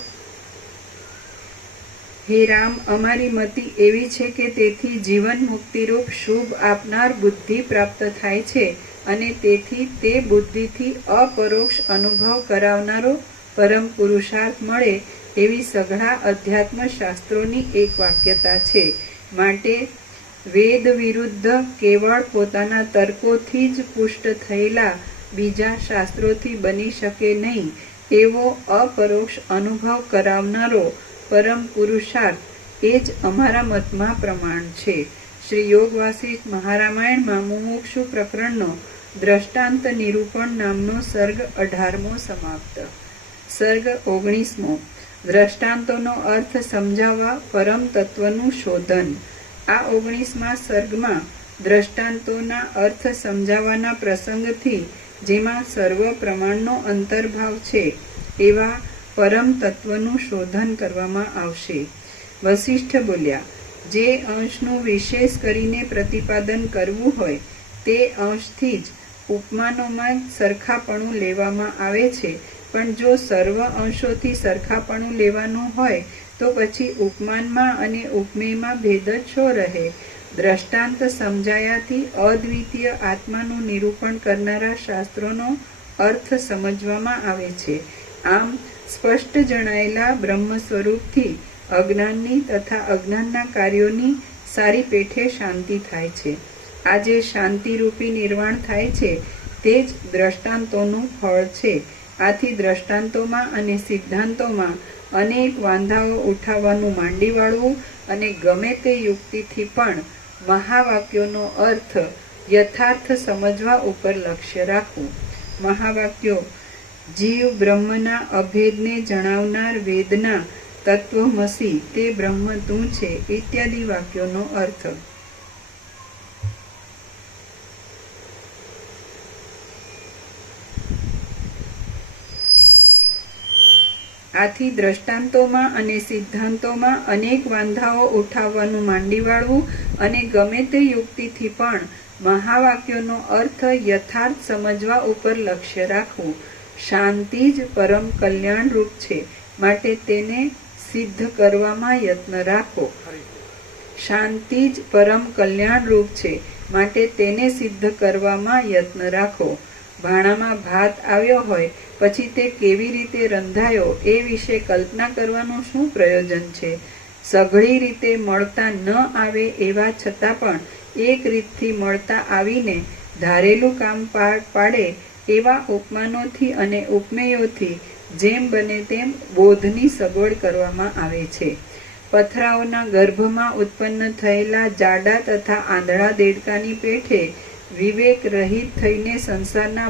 હે રામ, અમારી મતિ એવી છે કે તેથી જીવન મુક્તિરૂપ શુભ આપનાર બુદ્ધિ પ્રાપ્ત થાય છે, અને તેથી તે બુદ્ધિથી અપરોક્ષ અનુભવ કરાવનારો પરમ પુરુષાર્થ મળે એવી સઘળા અધ્યાત્મ શાસ્ત્રોની એક વાક્યતા છે. માટે વેદ વિરુદ્ધ કેવળ પોતાના તર્કોથી જ પુષ્ટ થયેલા બીજા શાસ્ત્રોથી બની શકે નહીં એવો અપરોક્ષ અનુભવ કરાવનારો પરમ પુરુષાર્થ એ જ અમારા મતમાં પ્રમાણ છે. શ્રી યોગ વાસિષ્ઠ મહારામાયણમાં મુમુક્ષુ પ્રકરણનો દ્રષ્ટાંત નિરૂપણ નામનો સર્ગ 18મો સમાપ્ત. સર્ગ 19મો. દ્રષ્ટાંતોનો અર્થ સમજાવવા પરમ તત્વનું શોધન. આ 19મા સર્ગમાં દ્રષ્ટાંતોના અર્થ સમજાવવાના પ્રસંગથી જેમાં સર્વ પ્રમાણનો અંતર્ભાવ છે એવા પરમ તત્વનું શોધન કરવામાં આવશે. વસિષ્ઠ બોલ્યા, જે અંશનું વિશેષ કરીને પ્રતિપાદન કરવું હોય તે અંશથી જ ઉપમાનોમાં સરખાપણું લેવામાં આવે છે, પણ જો સર્વ અંશોથી સરખાપણું લેવાનું હોય તો પછી ઉપમાનમાં અને ઉપમેયમાં ભેદ જ શો રહે? દ્રષ્ટાંત સમજાયાથી અદ્વિતીય આત્માનું નિરૂપણ કરનારા શાસ્ત્રોનો અર્થ સમજવામાં આવે છે. આમ સ્પષ્ટ જણાયેલા બ્રહ્મ સ્વરૂપથી અજ્ઞાનની તથા અજ્ઞાનના કાર્યોની સારી પેઠે શાંતિ થાય છે. આ જે શાંતિરૂપી નિર્વાણ થાય છે તે જ દ્રષ્ટાંતોનું ફળ છે. આથી દ્રષ્ટાંતોમાં અને સિદ્ધાંતોમાં અનેક વાંધાઓ ઉઠાવવાનું માંડી વાળવું અને ગમે તે યુક્તિથી પણ મહાવાક્યોનો અર્થ યથાર્થ સમજવા ઉપર લક્ષ્ય રાખવું. મહાવાક્યો જીવ બ્રહ્મના અભેદને જણાવનાર વેદના તત્વમસી તે બ્રહ્મ તું છે ઇત્યાદિ વાક્યોનો અર્થ. આથી દ્રષ્ટાંતોમાં અને સિદ્ધાંતોમાં અનેક વાંધાઓ ઉઠાવવાનું માંડી વાળવું અને ગમે તે યુક્તિથી પણ મહાવાક્યોનો અર્થ યથાર્થ સમજવા ઉપર લક્ષ્ય રાખવું. શાંતિ જ પરમ કલ્યાણ રૂપ છે, માટે તેને સિદ્ધ કરવામાં યત્ન રાખો. શાંતિ જ પરમ કલ્યાણ રૂપ છે, માટે તેને સિદ્ધ કરવામાં યત્ન રાખો. ભાણામાં ભાત આવ્યો હોય પછી તે કેવી રીતે રંધાયો એ વિશે કલ્પના કરવાનું શું પ્રયોજન છે? સઘળી રીતે મળતા ન આવે એવા છતાં પણ એક રીતથી મળતા આવીને ધારેલું કામ પાડે એવા ઉપમાનોથી અને ઉપમેયોથી જેમ બને તેમ બોધની સગવડ કરવામાં આવે છે. પથરાઓના ગર્ભમાં ઉત્પન્ન થયેલા જાડા તથા આંધળા દેડકાની પેઠે વિવેક રહિત થઈને સંસારના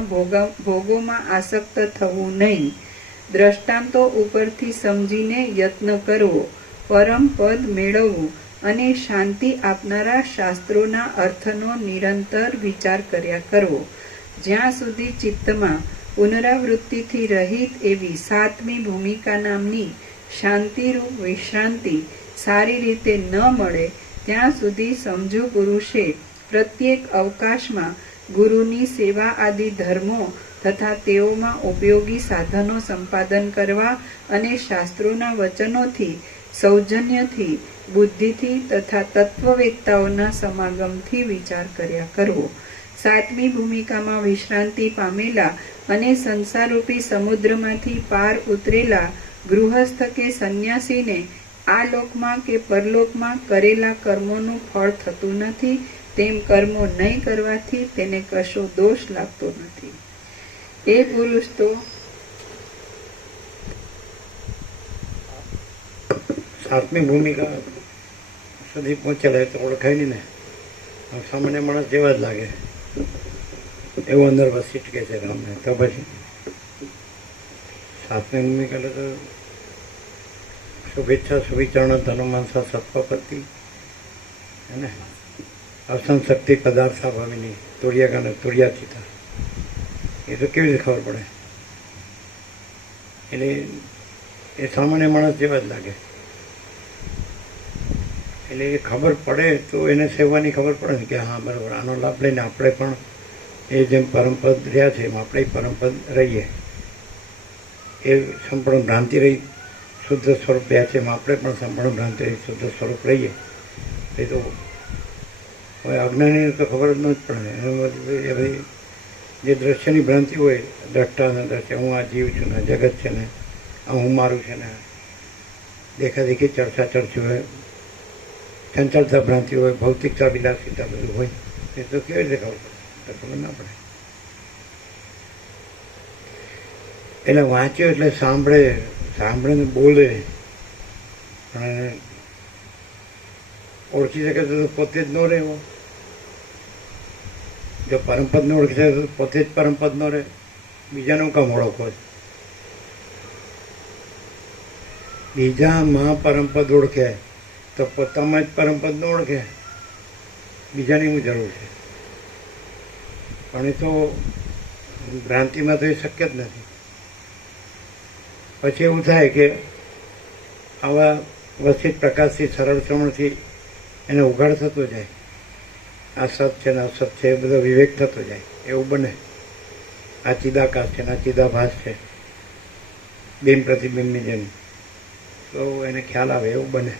ભોગોમાં આસક્ત થવું નહીં. દ્રષ્ટાંતો ઉપરથી સમજીને યત્ન કરવો, પરમ પદ મેળવવું અને શાંતિ આપનારા શાસ્ત્રોના અર્થનો નિરંતર વિચાર કર્યા કરવો. જ્યાં સુધી ચિત્તમાં પુનરાવૃત્તિથી રહિત એવી સાતમી ભૂમિકા નામની શાંતિરૂપ વિશ્રાંતિ સારી રીતે ન મળે ત્યાં સુધી સમજુ પુરુષે પ્રત્યેક અવકાશમાં ગુરુની સેવા આદિ ધર્મો તથા તેઓમાં ઉપયોગી સાધનો સંપાદન કરવા અને શાસ્ત્રોના વચનોથી સૌજન્યથી બુદ્ધિથી તથા તત્વવેત્તાઓના સમાગમથી વિચાર કર્યા કરવો. સાતમી ભૂમિકામાં વિશ્રાંતિ પામેલા અને સંસારરૂપી સમુદ્રમાંથી પાર ઉતરેલા ગૃહસ્થ કે સંન્યાસીને આ લોકમાં કે પરલોકમાં કરેલા કર્મોનું ફળ થતું નથી. તેમ કર્મો નહીં કરવાથી તેને કશો દોષ લાગતો નથી. એ પુરુષ તો સાતમી ભૂમિકા સુધી પહોંચેલા તો ઓળખાય નહીં ને, સામાન્ય માણસ જેવા જ લાગે એવું અંદર વસી શકે છે અમને. તો પછી સાતમી ભૂમિકા એટલે તો શુભેચ્છા સુવિચારણા ધનુમાંસા સત્વપતિ અને અવસાન શક્તિ પદાર્થા ભાવીની તુર્યાગાને તુર્યાચિતા. એ તો કેવી રીતે ખબર પડે? એટલે એ સામાન્ય માણસ જેવા જ લાગે. એટલે એ ખબર પડે તો એને સેવવાની ખબર પડે ને કે હા બરાબર, આનો લાભ લઈને આપણે પણ એ જેમ પરમપદ રહ્યા છે એમ આપણે પરમપદ રહીએ. એ સંપૂર્ણ ભ્રાંતિ રહી શુદ્ધ સ્વરૂપ રહ્યા છે એમ આપણે પણ સંપૂર્ણ ભ્રાંતિ રહી શુદ્ધ સ્વરૂપ રહીએ. એ તો હવે અજ્ઞાનીને તો ખબર જ ન જ પડે. એ ભાઈ જે દ્રશ્યની ભ્રાંતિ હોય, દ્રષ્ટાના દ્રશ્ય, હું આ જીવ છું ને જગત છે ને આ હું મારું છે ને દેખાદેખી ચર્ચા ચર્ચી હોય, ચંચળતા ભ્રાંતિ હોય, ભૌતિકતા વિલાસિતા બધું હોય. એ તો કેવી રીતે ખબર પડે? તો ખબર ના પડે. એટલે વાંચ્યો એટલે સાંભળે ને બોલે, પણ ઓળખી શકે તો પોતે જ ન રહેવો. જો પરમપદ ને ઓળખી શકે તો પોતે જ પરમપદ ન રહે, બીજાનું કામ ઓળખો. બીજામાં પરમપદ ઓળખે તો પોતામાં જ પરમપદ ન ઓળખે, બીજાની શું જરૂર છે? પણ એ તો ભ્રાંતિમાં તો એ શક્ય જ નથી. પછી એવું થાય કે આવા વસિત પ્રકાશથી સરળ શ્રવણથી એને ઉઘાડ થતો જાય. આ સત છે ને અસત છે એ બધો વિવેક થતો જાય, એવું બને. આ ચિદાકાશ છે ને આ ચિદાભાસ છે, બિંબ પ્રતિબિંબની જેમ, તો એને ખ્યાલ આવે એવું બને.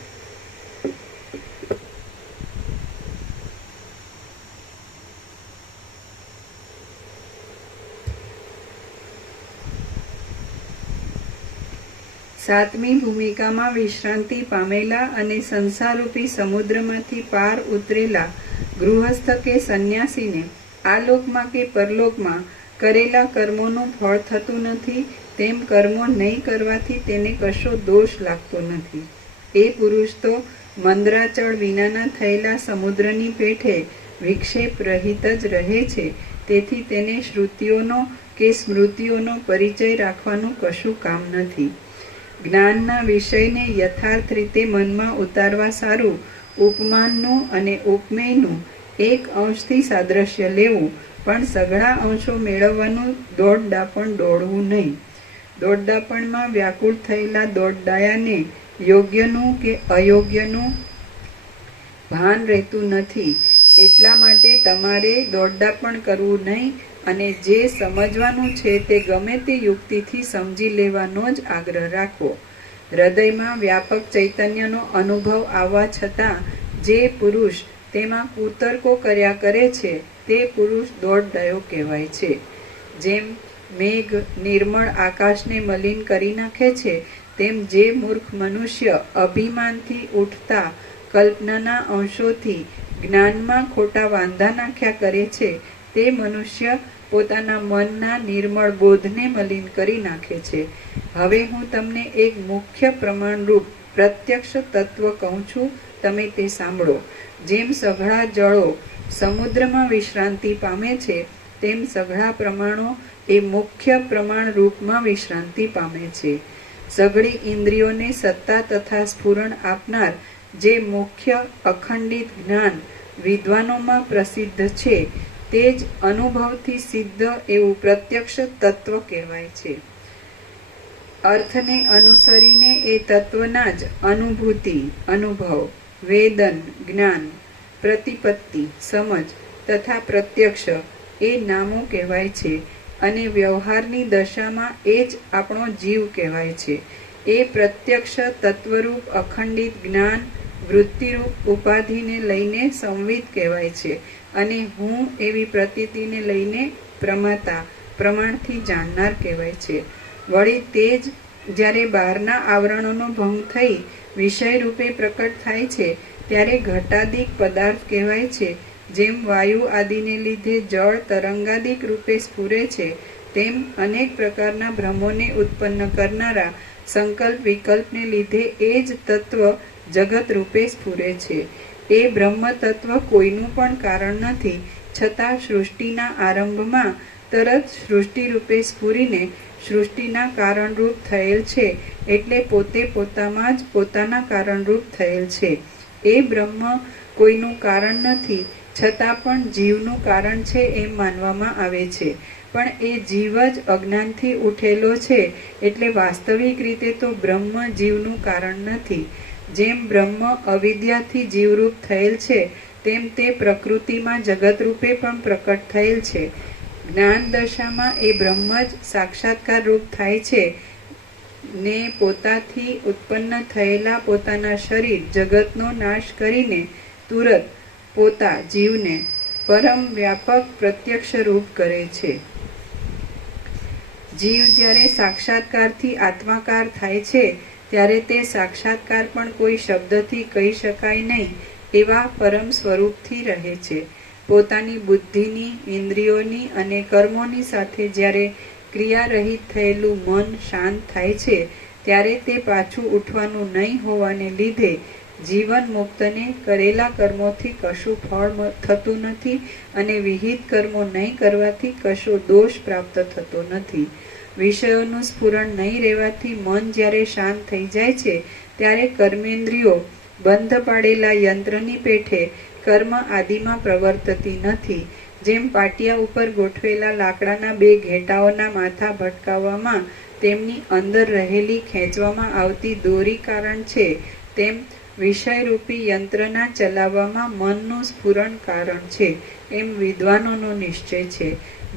સાતમી ભૂમિકામાં વિશ્રાંતિ પામેલા અને સંસારરૂપી સમુદ્રમાંથી પાર ઉતરેલા ગૃહસ્થ કે સંન્યાસીને આ લોકમાં કે પરલોકમાં કરેલા કર્મોનું ફળ થતું નથી. તેમ કર્મો નહીં કરવાથી તેને કશો દોષ લાગતો નથી. એ પુરુષ તો મંદરાચળ વિનાના થયેલા સમુદ્રની પેઠે વિક્ષેપ રહિત જ રહે છે. તેથી તેને શ્રુતિઓનો કે સ્મૃતિઓનો પરિચય રાખવાનું કશું કામ નથી. જ્ઞાનના વિષયને યથાર્થ રીતે મનમાં ઉતારવા સારું ઉપમાનનું અને ઉપમેયનું એક અંશથી સાદ્રશ્ય લેવું, પણ સઘળા અંશો મેળવવાનું દોડડાપણ દોડવું નહીં. દોડડાપણમાં વ્યાકુળ થયેલા દોડડાયાને યોગ્યનું કે અયોગ્યનું ભાન રહેતું નથી. એટલા માટે તમારે દોડડાપણ કરવું નહીં અને જે સમજવાનું છે તે ગમે તે યુક્તિથી સમજી લેવાનો જ આગ્રહ રાખવો. હૃદયમાં વ્યાપક ચૈતન્યનો અનુભવ આવવા છતાં જે પુરુષ તેમાં કુતર્કો કર્યા કરે છે તે પુરુષ દોડડાયો કહેવાય છે. જેમ મેઘ નિર્મળ આકાશને મલિન કરી નાખે છે, તેમ જે મૂર્ખ મનુષ્ય અભિમાનથી ઉઠતા કલ્પનાના અંશોથી જ્ઞાનમાં ખોટા વાંધા નાખ્યા કરે છે, તે મનુષ્ય પોતાના મનના નિર્મળ બોધને મલિન કરી નાખે છે. હવે હું તમને એક મુખ્ય પ્રમાણરૂપ પ્રત્યક્ષ તત્વ કહું છું, તમે તે સાંભળો. જેમ સઘળા જળો સમુદ્રમાં વિશ્રાંતિ પામે છે, તેમ સઘળા પ્રમાણો એ મુખ્ય પ્રમાણ રૂપમાં વિશ્રાંતિ પામે છે. સઘળી ઇન્દ્રિયોને સત્તા તથા સ્ફુરણ આપનાર જે મુખ્ય અખંડિત જ્ઞાન વિદ્વાનોમાં પ્રસિદ્ધ છે, તે જ અનુભવથી સિદ્ધ એવું પ્રત્યક્ષ તત્વ કહેવાય છે. અર્થને અનુસરીને એ તત્વના જ અનુભૂતિ, અનુભવ, વેદન, જ્ઞાન, પ્રતિપત્તિ, સમજ તથા પ્રત્યક્ષ એ નામો કહેવાય છે અને વ્યવહારની દશામાં એ જ આપણો જીવ કહેવાય છે. એ પ્રત્યક્ષ તત્વરૂપ અખંડિત જ્ઞાન વૃત્તિરૂપ ઉપાધિને લઈને સંવિત કહેવાય છે અને હું એવી પ્રતીતિને લઈને પ્રમાતા, પ્રમાણથી જાણનાર કહેવાય છે. વળી તે જ જ્યારે બહારના આવરણોનો ભંગ થઈ વિષય રૂપે પ્રકટ થાય છે, ત્યારે ઘટાદિક પદાર્થ કહેવાય છે. જેમ વાયુ આદિને લીધે જળ તરંગાદિક રૂપે સ્ફુરે છે, તેમ અનેક પ્રકારના ભ્રમોને ઉત્પન્ન કરનારા સંકલ્પ વિકલ્પને લીધે એ જ તત્વ જગત રૂપે સ્ફુરે છે. એ બ્રહ્મ તત્વ કોઈનું પણ કારણ નથી, છતાં સૃષ્ટિના આરંભમાં તરત સૃષ્ટિ રૂપે સ્ફુરીને સૃષ્ટિના કારણરૂપ થયેલ છે, એટલે પોતે પોતામાં જ પોતાના કારણરૂપ થયેલ છે. એ બ્રહ્મ કોઈનું કારણ નથી, છતાં પણ જીવનું કારણ છે એમ માનવામાં આવે છે. પણ એ જીવ જ અજ્ઞાનથી ઉઠેલો છે, એટલે વાસ્તવિક રીતે તો બ્રહ્મ જીવનું કારણ નથી. જેમ બ્રહ્મ અવિદ્યાથી જીવરૂપ થયેલ છે, તેમ તે પ્રકૃતિમાં જગતરૂપે પણ પ્રકટ થયેલ છે. જ્ઞાન દશામાં એ બ્રહ્મ જ સાક્ષાત્કાર રૂપ થાય છે ને પોતાથી ઉત્પન્ન થયેલા પોતાના શરીર જગતનો નાશ કરીને તુરત પોતા જીવને પરમ વ્યાપક પ્રત્યક્ષ રૂપ કરે છે. જીવ જ્યારે સાક્ષાત્કારથી આત્માકાર થાય છે, ત્યારે તે સાક્ષાત્કાર પણ કોઈ શબ્દથી કહી શકાય નહીં એવા પરમ સ્વરૂપથી રહે છે. પોતાની બુદ્ધિની, ઇન્દ્રિયોની અને કર્મોની સાથે જ્યારે ક્રિયારહિત થયેલું મન શાંત થાય છે, ત્યારે તે પાછું ઉઠવાનું નહીં હોવાને લીધે જીવન મુક્તને કરેલા કર્મોથી કશું ફળ થતું નથી અને વિહિત કર્મો નહીં કરવાથી કશો દોષ પ્રાપ્ત થતો નથી. વિષયોનું સ્ફુરણ નહીં રહેવાથી મન જ્યારે શાંત થઈ જાય છે, ત્યારે કર્મેન્દ્રિયો બંધ પાડેલા યંત્રની પેઠે કર્મ આદિમાં પ્રવર્તતી નથી. જેમ પાટિયા ઉપર ગોઠવેલા લાકડાના બે ઘેટાઓના માથા ભટકાવવામાં તેમની અંદર રહેલી ખેંચવામાં આવતી દોરી કારણ છે, તેમ વિષયરૂપી યંત્રના ચલાવવામાં મનનું સ્ફુરણ કારણ છે, એમ વિદ્વાનોનો નિશ્ચય છે.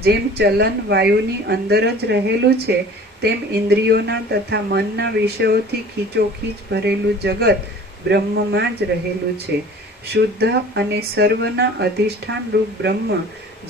જેમ ચલન વાયુની અંદર જ રહેલું છે, તેમ ઇન્દ્રિયોના તથા મનના વિષયોથી ખીચોખીચ ભરેલું જગત બ્રહ્મમાં જ રહેલું છે. શુદ્ધ અને સર્વના અધિષ્ઠાન રૂપ બ્રહ્મ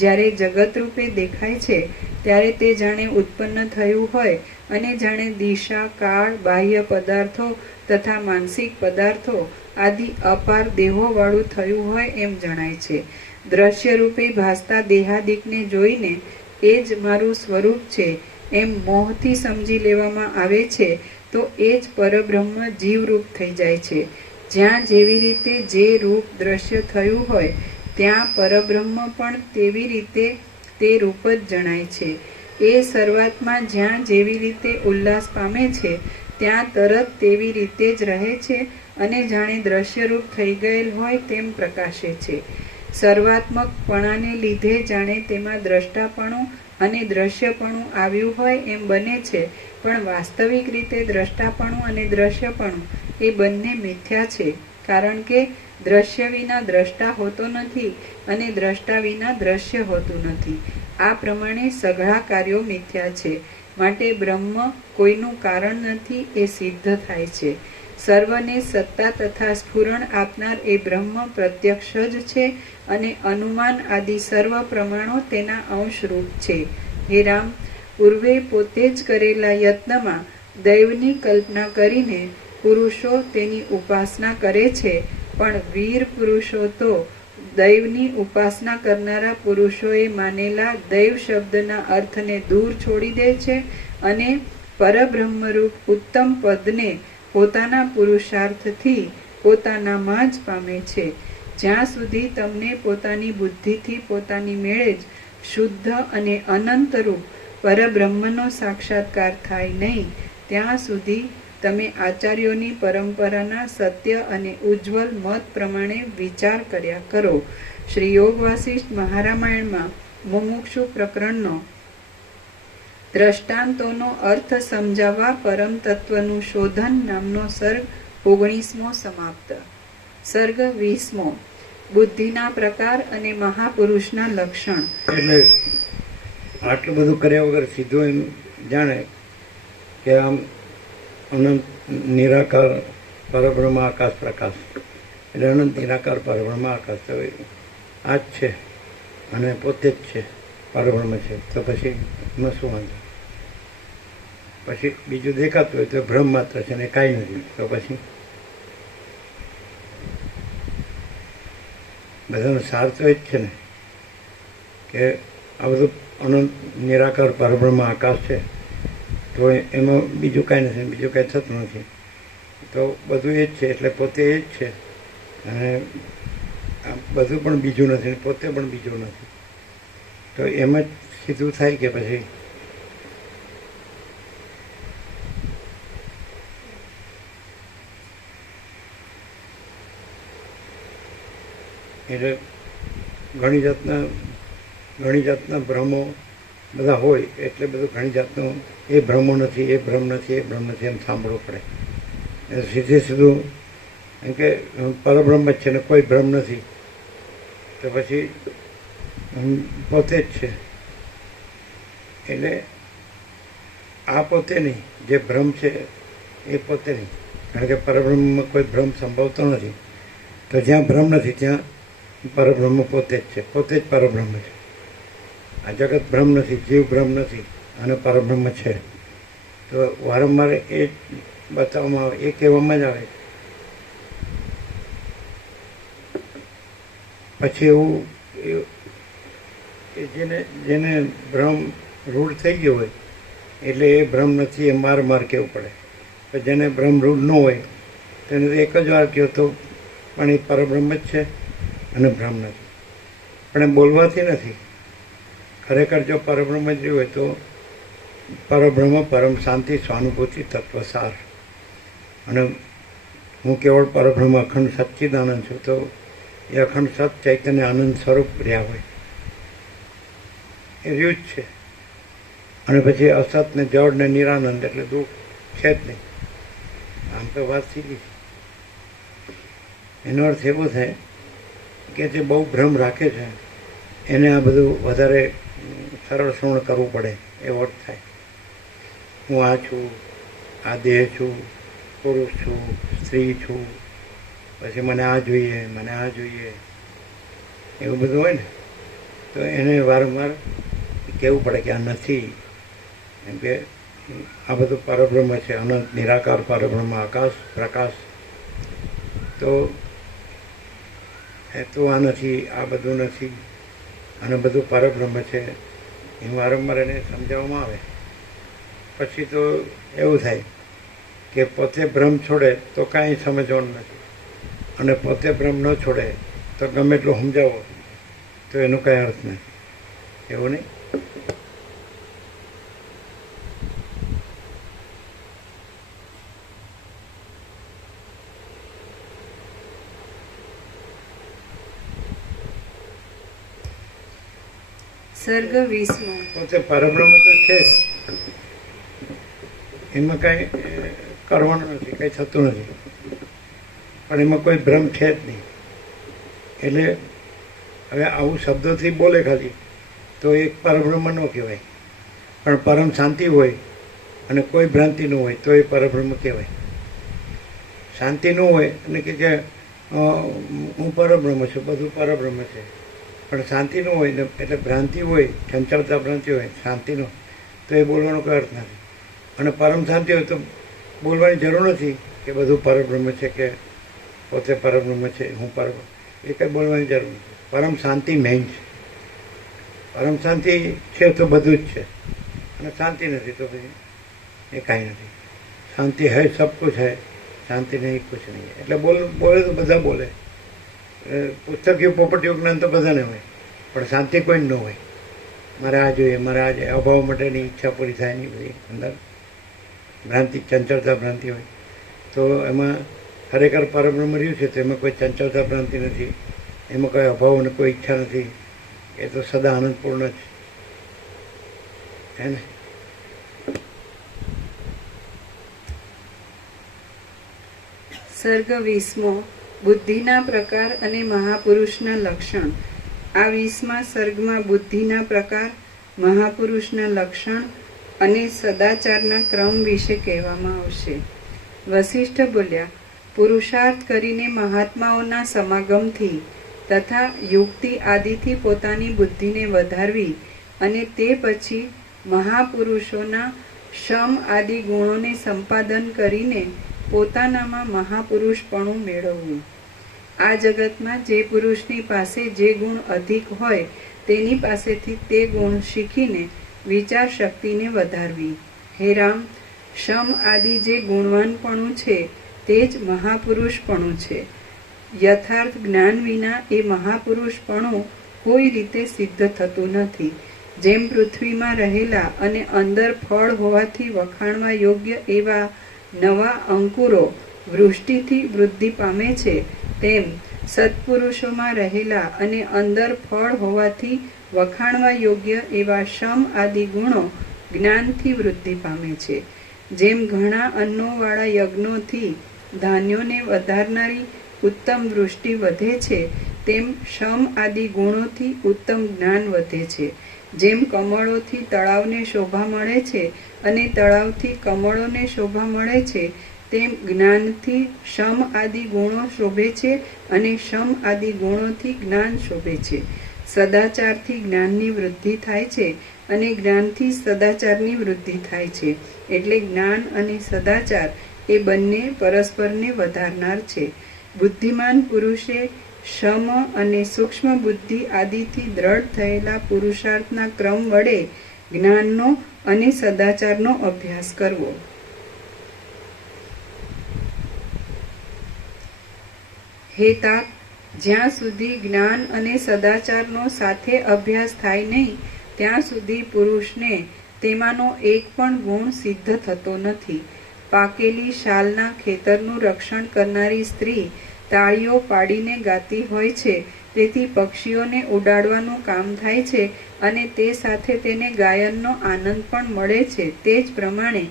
જ્યારે જગત રૂપે દેખાય છે, ત્યારે તે જાણે ઉત્પન્ન થયું હોય અને જાણે દિશા, કાળ, બાહ્ય પદાર્થો તથા માનસિક પદાર્થો આદિ અપાર દેહોવાળું થયું હોય એમ જણાય છે. દ્રશ્ય રૂપે ભાસતા દેહાદિકને જોઈને એ જ મારું સ્વરૂપ છે એમ મોહથી સમજી લેવામાં આવે છે, તો એ જ પરબ્રહ્મ જીવરૂપ થઈ જાય છે. જ્યાં જેવી રીતે જે રૂપ દ્રશ્ય થયું હોય, ત્યાં પરબ્રહ્મ પણ તેવી રીતે તે રૂપ જ જણાય છે. એ શરૂઆતમાં જ્યાં જેવી રીતે ઉલ્લાસ પામે છે, ત્યાં તરત તેવી રીતે જ રહે છે અને જાણે દ્રશ્યરૂપ થઈ ગયેલ હોય તેમ પ્રકાશે છે. સર્વાત્મકપણાને લીધે જાણે તેમાં દ્રષ્ટાપણું અને દ્રશ્યપણું આવ્યું હોય એમ બને છે, પણ વાસ્તવિક રીતે દ્રષ્ટાપણું અને દ્રશ્યપણું એ બંને મિથ્યા છે, કારણ કે દ્રશ્ય વિના દ્રષ્ટા હોતો નથી અને દ્રષ્ટા વિના દ્રશ્ય હોતું નથી. આ પ્રમાણે સઘળા કાર્યો મિથ્યા છે, માટે બ્રહ્મ કોઈનું કારણ નથી એ સિદ્ધ થાય છે. સર્વને સત્તા તથા સ્ફુરણ આપનાર એ બ્રહ્મ પ્રત્યક્ષ જ છે અને અનુમાન આદિ સર્વ પ્રમાણો તેના અંશરૂપ છે. હે રામ, પૂર્વે પોતે જ કરેલા યત્નમાં દૈવની કલ્પના કરીને પુરુષો તેની ઉપાસના કરે છે, પણ વીર પુરુષો તો દૈવની ઉપાસના કરનારા પુરુષોએ માનેલા દૈવ શબ્દના અર્થને દૂર છોડી દે છે અને પરબ્રહ્મરૂપ ઉત્તમ પદને પોતાના પુરુષાર્થથી પોતાનામાં જ પામે છે. જ્યાં સુધી તમને પોતાની બુદ્ધિથી પોતાની મેળે જ શુદ્ધ અને અનંતરૂપ પરબ્રહ્મનો સાક્ષાત્કાર થાય નહીં, ત્યાં સુધી તમે આચાર્યોની પરંપરાના સત્ય અને ઉજ્જવલ મત પ્રમાણે વિચાર કર્યા કરો. શ્રી યોગ વાસિષ્ઠ મહારામાયણમાં મુમુક્ષુ પ્રકરણનો દ્રષ્ટાંતોનો અર્થ સમજાવવા પરમ તત્વનું શોધન નામનો સર્ગ 19મો સમાપ્ત. સર્ગ 20મો બુદ્ધિના પ્રકાર અને મહાપુરુષના લક્ષણ. એટલે આટલું બધું કર્યા વગર સીધું એમ જાણે કે આમ અનંત નિરાકાર પરબ્રહ્મ આકાશ પ્રકાશ, એટલે અનંત નિરાકાર પરબ્રહ્મ આકાશ તો આ જ છે અને પોતે જ છે, પરબ્રહ્મ છે. તો પછી એમાં શું વાંધો? પછી બીજું દેખાતું હોય તો ભ્રમ માત્ર છે ને કાંઈ નથી. તો પછી બધાનો સાર તો એ જ છે ને કે આ બધું અનંત નિરાકાર પરબ્રહ્મ આકાશ છે, તો એમાં બીજું કાંઈ નથી, બીજું કાંઈ થતું નથી. તો બધું એ જ છે, એટલે પોતે એ જ છે અને બધું પણ બીજું નથી, પોતે પણ બીજું નથી. તો એમ જ સીધું થાય કે પછી એટલે ઘણી જાતના ભ્રમો બધા હોય, એટલે બધું ઘણી જાતનું એ ભ્રમો નથી, એ ભ્રમ નથી, એ ભ્રમ નથી એમ સાંભળવું પડે. સીધું એમ કે પરબ્રહ્મ જ છે ને કોઈ ભ્રમ નથી, તો પછી પોતે જ છે. એટલે આ પોતે નહીં, જે ભ્રમ છે એ પોતે નહીં, કારણ કે પરબ્રહ્મમાં કોઈ ભ્રમ સંભવતો નથી. તો જ્યાં ભ્રમ નથી ત્યાં પરબ્રહ્મ પોતે જ છે, પોતે જ પરબ્રહ્મ છે. આ જગત ભ્રમ નથી, જીવ ભ્રમ નથી અને પરબ્રહ્મ છે. તો વારંવાર એ બતાવવામાં આવે, એ કહેવામાં જ આવે. પછી એવું જેને ભ્રમ રૂઢ થઈ ગયો હોય એટલે એ ભ્રમ નથી એ માર કહેવું પડે. પણ જેને ભ્રમ રૂઢ ન હોય તેને તો એક જ વાર કહો તો પણ એ પરબ્રહ્મ જ છે અને ભ્રમ નથી. પણ એ બોલવાથી નથી. ખરેખર જો પરબ્રહ્મ જ રહ્યું હોય તો પરબ્રહ્મ પરમ શાંતિ સ્વાનુભૂતિ તત્વસાર, અને હું કેવળ પરબ્રહ્મ અખંડ સચ્ચિદાનંદ છું, તો એ અખંડ સત ચૈતન્ય આનંદ સ્વરૂપ રહ્યા હોય એ રહ્યું જ છે. અને પછી અસત ને જડ ને નિરાનંદ એટલે દુઃખ છે જ નહીં. આમ તો વાત સીધી છે. એનો અર્થ એવો થાય કે જે બહુ ભ્રમ રાખે છે એને આ બધું વધારે સરળ શ્રવણ કરવું પડે એવો અર્થ થાય. હું આ છું, આ દેહ છું, પુરુષ છું, સ્ત્રી છું, પછી મને આ જોઈએ, મને આ જોઈએ, એવું બધું હોય ને, તો એને વારંવાર કહેવું પડે કે આ નથી. એમ કે આ બધું પરબ્રહ્મ છે, અનંત નિરાકાર પરબ્રહ્મ આકાશ પ્રકાશ. તો એ તો આ નથી, આ બધું નથી અને બધું પરબ્રહ્મ છે, એ વારંવાર એને સમજાવવામાં આવે. પછી તો એવું થાય કે પોતે ભ્રમ છોડે તો કાંઈ સમજવાનું નથી, અને પોતે ભ્રમ ન છોડે તો ગમે એટલું સમજાવો તો એનો કાંઈ અર્થ નથી. એવું નહીં. સર્ગ 20મો. પોતે પરબ્રહ્મ તો છે જ, એમાં કાંઈ કરવાનું નથી, કંઈ થતું નથી, પણ એમાં કોઈ ભ્રમ છે જ નહીં. એટલે હવે આવું શબ્દોથી બોલે ખાલી તો એક પરબ્રહ્મ ન કહેવાય, પણ પરમ શાંતિ હોય અને કોઈ ભ્રાંતિ ન હોય તો એ પરબ્રહ્મ કહેવાય. શાંતિ ન હોય અને કે હું પરબ્રહ્મ છું, બધું પરબ્રહ્મ છે, પણ શાંતિ ન હોય ને એટલે ભ્રાંતિ હોય, ચંચળતા ભ્રાંતિ હોય, શાંતિનો, તો એ બોલવાનો કોઈ અર્થ નથી. અને પરમ શાંતિ હોય તો બોલવાની જરૂર નથી કે બધું પરબ્રહ્મ છે કે પોતે પરબ્રહ્મ છે, હું પરબ્રહ્મ, એ કંઈ બોલવાની જરૂર નથી. પરમ શાંતિ મેઇન છે. પરમ શાંતિ છે તો બધું જ છે, અને શાંતિ નથી તો પછી એ કાંઈ નથી. શાંતિ હૈ સબ કુછ હૈ, શાંતિ નહીં કુછ નહીં. એટલે બોલે તો બધા બોલે. પુસ્તકીય પોપટીયું જ્ઞાન તો બધાને હોય, પણ શાંતિ કોઈ ન હોય. મારે આ જોઈએ, મારે આ જોઈએ, અભાવ માટેની ઈચ્છા પૂરી થાય નહીં, બધી અંદર ભ્રાંતિ, ચંચળતા ભ્રાંતિ હોય. તો એમાં ખરેખર પરબ્રહ્મ રહ્યું છે તો એમાં કોઈ ચંચળતા ભ્રાંતિ નથી, એમાં કોઈ અભાવ અને કોઈ ઈચ્છા નથી. એ તો સદા આનંદપૂર્ણ જ છે ને. સર્ગ 20મો. બુદ્ધિના પ્રકાર અને મહાપુરુષના લક્ષણ. આ 20મા સર્ગમાં બુદ્ધિના પ્રકાર, મહાપુરુષના લક્ષણ અને સદાચારના ક્રમ વિશે કહેવામાં આવશે. વશિષ્ઠ બોલ્યા, પુરુષાર્થ કરીને મહાત્માઓના સમાગમથી તથા યુક્તિ આદિથી પોતાની બુદ્ધિને વધારવી અને તે પછી મહાપુરુષોના શમ આદિ ગુણોને સંપાદન કરીને પોતાનામાં મહાપુરુષપણું મેળવવું. આ જગતમાં જે પુરુષની પાસે જે ગુણ અધિક હોય તેની પાસેથી તે ગુણ શીખીને વિચાર શક્તિને વધારવી. હે રામ, શમ આદિ જે ગુણવાનપણું છે તે જ મહાપુરુષપણું છે. યથાર્થ જ્ઞાન વિના એ મહાપુરુષપણું કોઈ રીતે સિદ્ધ થતું નથી. જેમ પૃથ્વીમાં રહેલા અને અંદર ફળ હોવાથી વખાણવા યોગ્ય એવા નવા અંકુરો વૃષ્ટિથી વૃદ્ધિ પામે છે, તેમ સત્પુરુષોમાં રહેલા અને અંદર ફળ હોવાથી વખાણવા યોગ્ય એવા શમ આદિ ગુણો જ્ઞાનથી વૃદ્ધિ પામે છે. જેમ ઘણા અન્નોવાળા યજ્ઞોથી ધાન્યોને વધારનારી ઉત્તમ વૃષ્ટિ વધે છે, તેમ શમ આદિ ગુણોથી ઉત્તમ જ્ઞાન વધે છે. જેમ કમળોથી તળાવને શોભા મળે છે અને તળાવથી કમળોને શોભા મળે છે, તેમ જ્ઞાનથી શમ આદિ ગુણો શોભે છે અને શમ આદિ ગુણોથી જ્ઞાન શોભે છે. સદાચારથી જ્ઞાનની વૃદ્ધિ થાય છે અને જ્ઞાનથી સદાચારની વૃદ્ધિ થાય છે. એટલે જ્ઞાન અને સદાચાર એ બંને પરસ્પરને વધારનાર છે. બુદ્ધિમાન પુરુષે શમ અને સૂક્ષ્મ બુદ્ધિ આદિથી દ્રઢ થયેલા પુરુષાર્થના ક્રમ વડે જ્ઞાનનો અને સદાચારનો અભ્યાસ કરવો. હે તાપ, જ્યાં સુધી જ્ઞાન અને સદાચારનો સાથે અભ્યાસ થાય નહીં ત્યાં સુધી પુરુષને તેમાંનો એક પણ ગુણ સિદ્ધ થતો નથી. પાકેલી શાલના ખેતરનું રક્ષણ કરનારી સ્ત્રી તાળીઓ પાડીને ગાતી હોય છે, તેથી પક્ષીઓને ઉડાડવાનું કામ થાય છે અને તે સાથે તેને ગાયનનો આનંદ પણ મળે છે. તે જ પ્રમાણે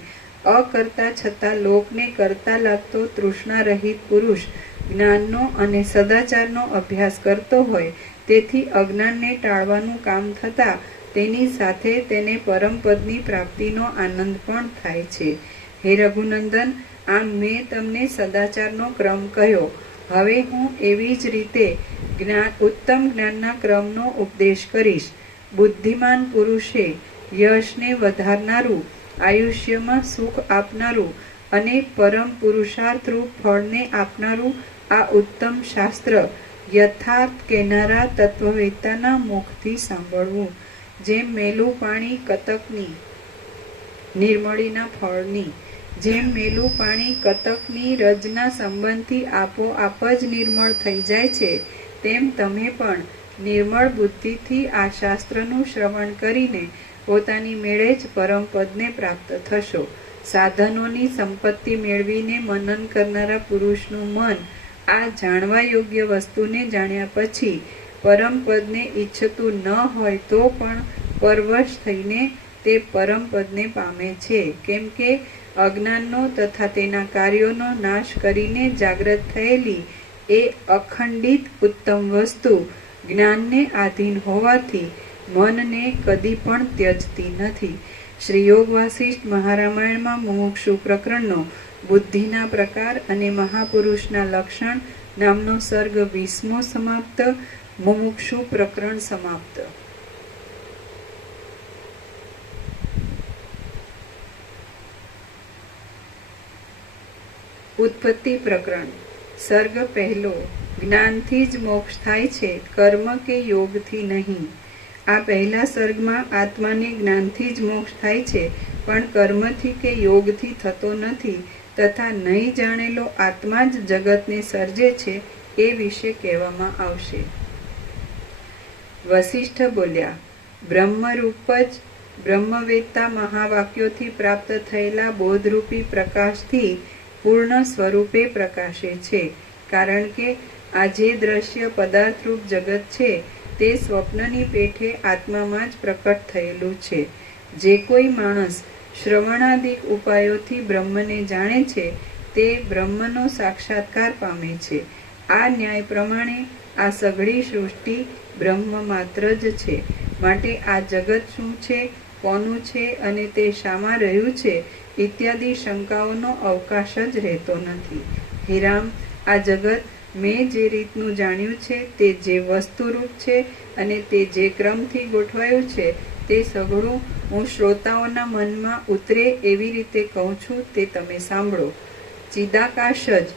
અકર્તા છતાં લોકને કરતા લાગતો તૃષ્ણા રહિત પુરુષ જ્ઞાનનો અને સદાચારનો અભ્યાસ કરતો હોય, તેથી અજ્ઞાનને ટાળવાનું કામ થતાં તેની સાથે તેને પરમપદની પ્રાપ્તિનો આનંદ પણ થાય છે. હે રઘુનંદન, આમ મેં તમને સદાચારનો ક્રમ કહ્યો. હવે હું એવી જ રીતે ઉત્તમ જ્ઞાનના ક્રમનો ઉપદેશ કરીશ. બુદ્ધિમાન પુરુષે યશને વધારનારું, આયુષ્યમાં સુખ આપનારું અને પરમ પુરુષાર્થરૂપ ફળને આપનારું આ ઉત્તમ શાસ્ત્ર યથાર્થ કહેનારા તત્વવેત્તાના મુખથી સાંભળવું. જેમ મેલું પાણી કતકની નિર્મળીના ફળની, જેમ મેલું પાણી કતકની રજના સંબંધથી આપોઆપ જ નિર્મળ થઈ જાય છે, તેમ તમે પણ નિર્મળ બુદ્ધિથી આ શાસ્ત્રનું શ્રવણ કરીને પોતાની મેળે જ પરમપદને પ્રાપ્ત થશો. સાધનોની સંપત્તિ મેળવીને મનન કરનારા પુરુષનું મન આ જાણવા યોગ્ય વસ્તુને જાણ્યા પછી પરમ પદને ઈચ્છતું ન હોય તો પણ પરવશ થઈને તે પરમ પદને પામે છે. કેમ કે અજ્ઞાનનો તથા તેના કાર્યોનો નાશ કરીને જાગ્રત થયેલી એ અખંડિત ઉત્તમ વસ્તુ જ્ઞાનને આધીન હોવાથી મનને કદી પણ ત્યજતી નથી. શ્રી યોગ વાસિષ્ઠ મહારામાયણમાં મુમુક્ષુ પ્રકરણનો બુદ્ધિના પ્રકાર અને મહાપુરુષના લક્ષણ નામનો સર્ગ 20મો સમાપ્ત. મુમુક્ષુ પ્રકરણ સમાપ્ત. ઉત્પત્તિ પ્રકરણ સર્ગ પહેલો. જ્ઞાનથી જ મોક્ષ થાય છે, કર્મ કે યોગથી નહીં. આ પહેલા સર્ગમાં આત્માને જ્ઞાનથી જ મોક્ષ થાય છે, પણ કર્મથી કે યોગથી થતો નથી તથા નહીં જાણેલો આત્મા જ જગતને સર્જે છે એ વિશે કહેવામાં આવશે. વસિષ્ઠ બોલ્યા, બ્રહ્મરૂપ જ બ્રહ્મવેત્તા મહાવાક્યોથી પ્રાપ્ત થયેલા બોધરૂપી પ્રકાશથી પૂર્ણ સ્વરૂપે પ્રકાશે છે. કારણ કે આ જે દ્રશ્ય પદાર્થરૂપ જગત છે તે સ્વપ્નની પેઠે આત્મામાં જ પ્રકટ થયેલું છે. જે કોઈ માણસ શ્રવણાદિક ઉપાયોથી બ્રહ્મને જાણે છે તે બ્રહ્મનો સાક્ષાત્કાર પામે છે. આ ન્યાય પ્રમાણે આ સઘળી સૃષ્ટિ બ્રહ્મ માત્ર જ છે. માટે આ જગત શું છે, કોનું છે અને તે શામાં રહ્યું છે ઇત્યાદિ શંકાઓનો અવકાશ જ રહેતો નથી. હે રામ, આ જગત મેં જે રીતનું જાણ્યું છે તે જે વસ્તુરૂપ છે અને તે જે ક્રમથી ગોઠવાયું છે તે સઘળું હું શ્રોતાઓના મનમાં ઉતરે એવી રીતે કહું છું તે તમે સાંભળો. ચિદાકાશ જ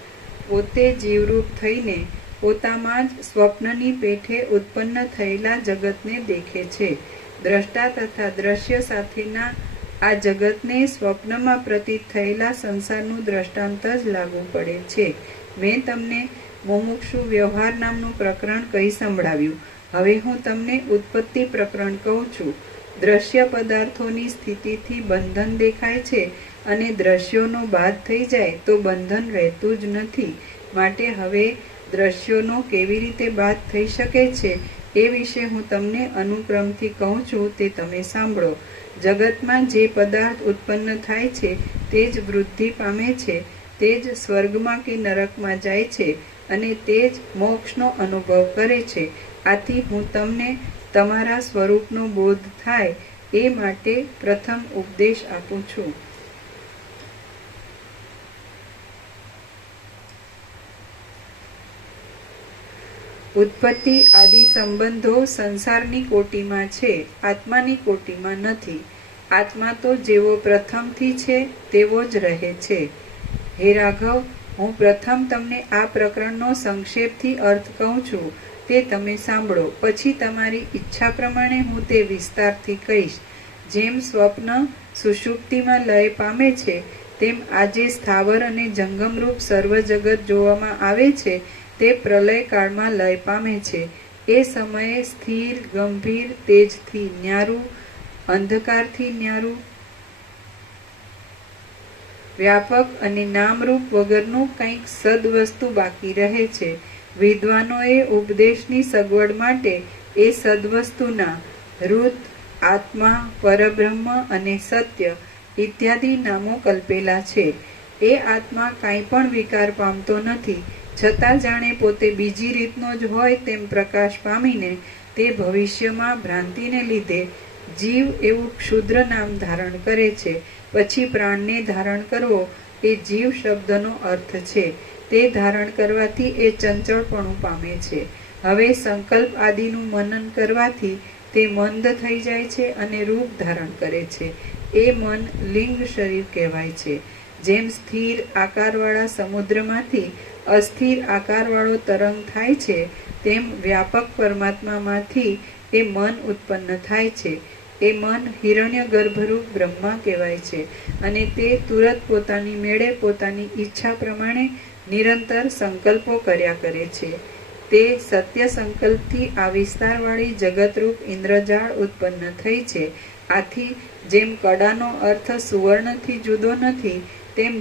પોતે જીવરૂપ થઈને પોતામાં જ સ્વપ્નની પેઠે ઉત્પન્ન થયેલા જગતને દેખે છે. દ્રષ્ટા તથા દ્રશ્ય સાથેના આ જગતને સ્વપ્નમાં પ્રતીત થયેલા સંસારનું દ્રષ્ટાંત જ લાગુ પડે છે. મેં તમને મુમુક્ષુ વ્યવહાર નામનું પ્રકરણ કહી સંભળાવ્યું. હવે હું તમને ઉત્પત્તિ પ્રકરણ કહું છું. દ્રશ્ય પદાર્થોની સ્થિતિથી બંધન દેખાય છે અને દ્રશ્યોનો બાદ થઈ જાય તો બંધન રહેતું જ નથી. માટે હવે દ્રશ્યોનો કેવી રીતે બાદ થઈ શકે છે એ વિશે હું તમને અનુક્રમથી કહું છું તે તમે સાંભળો. જગતમાં જે પદાર્થ ઉત્પન્ન થાય છે તે જ વૃદ્ધિ પામે છે, તે જ સ્વર્ગમાં કે નરકમાં જાય છે અને તે જ મોક્ષનો અનુભવ કરે છે. આથી હું તમને તમારા સ્વરૂપનો બોધ થાય એ માટે પ્રથમ ઉપદેશ આપું છું. ઉત્પત્તિ આદિ સંબંધો સંસારની કોટીમાં છે, આત્માની કોટીમાં નથી. આત્મા તો જેવો પ્રથમથી છે તેવો જ રહે છે. હે રાઘવ, હું પ્રથમ તમને આ પ્રકરણનો સંક્ષેપથી અર્થ કહું છું તે તમે સાંભળો. પછી તમારી ઈચ્છા પ્રમાણે હું તે વિસ્તારથી કહીશ. જેમ સ્વપ્ન સુષુપ્તિમાં લય પામે છે તેમ આજે સ્થાવર અને જંગમરૂપ સર્વ જગત જોવામાં આવે છે તે પ્રલય કાળમાં લય પામે છે. એ સમયે સ્થિર, ગંભીર, તેજથી ન્યારું, અંધકારથી ન્યારું, વ્યાપક અને નામરૂપ વગરનું કંઈક સદવસ્તુ બાકી રહે છે. વિદ્વાનોએ ઉપદેશની સગવડ માટે એ સદવસ્તુના રુદ્ર, આત્મા, પરબ્રહ્મ અને સત્ય ઇત્યાદિ નામો કલ્પેલા છે. એ આત્મા કાંઈ પણ વિકાર પામતો નથી, છતાં જાણે પોતે બીજી રીતનો જ હોય તેમ પ્રકાશ પામીને તે ભવિષ્યમાં ભ્રાંતિને લીધે જીવ એવું ક્ષુદ્ર નામ ધારણ કરે છે. પછી પ્રાણને ધારણ કરવો એ જીવ શબ્દનો અર્થ છે. તે ધારણ કરવાથી એ ચંચળપણું પામે છે. હવે સંકલ્પ આદિનું મનન કરવાથી તે મંદ થઈ જાય છે અને રૂપ ધારણ કરે છે. એ મન લિંગ શરીર કહેવાય છે. જેમ સ્થિર આકારવાળા સમુદ્રમાંથી અસ્થિર આકારવાળો તરંગ થાય છે તેમ વ્યાપક પરમાત્મામાંથી એ મન ઉત્પન્ન થાય છે. એ મન હિરણ્ય ગર્ભરૂપ બ્રહ્મા કહેવાય છે અને તે તુરત પોતાની મેળે પોતાની ઈચ્છા પ્રમાણે નિરંતર સંકલ્પો કર્યા કરે છે. તે સત્ય સંકલ્પથી આ વિસ્તારવાળી જગતરૂપ ઇન્દ્રજાળ ઉત્પન્ન થઈ છે. આથી જેમ કડાનો અર્થ સુવર્ણથી જુદો નથી તેમ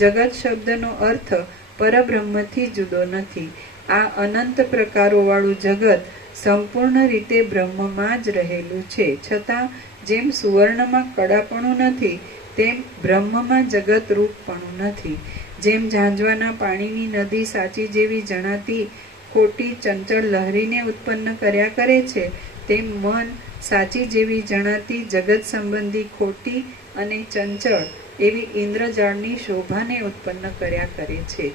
જગત શબ્દનો અર્થ પરબ્રહ્મથી જુદો નથી. આ અનંત પ્રકારોવાળું જગત સંપૂર્ણ રીતે બ્રહ્મમાં જ રહેલું છે. છતાં જેમ સુવર્ણમાં કડાપણું નથી, તેમ બ્રહ્મમાં જગત રૂપપણું નથી. જેમ ઝાંઝવાના પાણીની નદી સાચી જેવી જણાતી ખોટી ચંચળ લહેરીને ઉત્પન્ન કર્યા કરે છે, તેમ મન સાચી જેવી જણાતી જગત સંબંધી ખોટી અને ચંચળ એવી ઇન્દ્રજાળની શોભાને ઉત્પન્ન કર્યા કરે છે.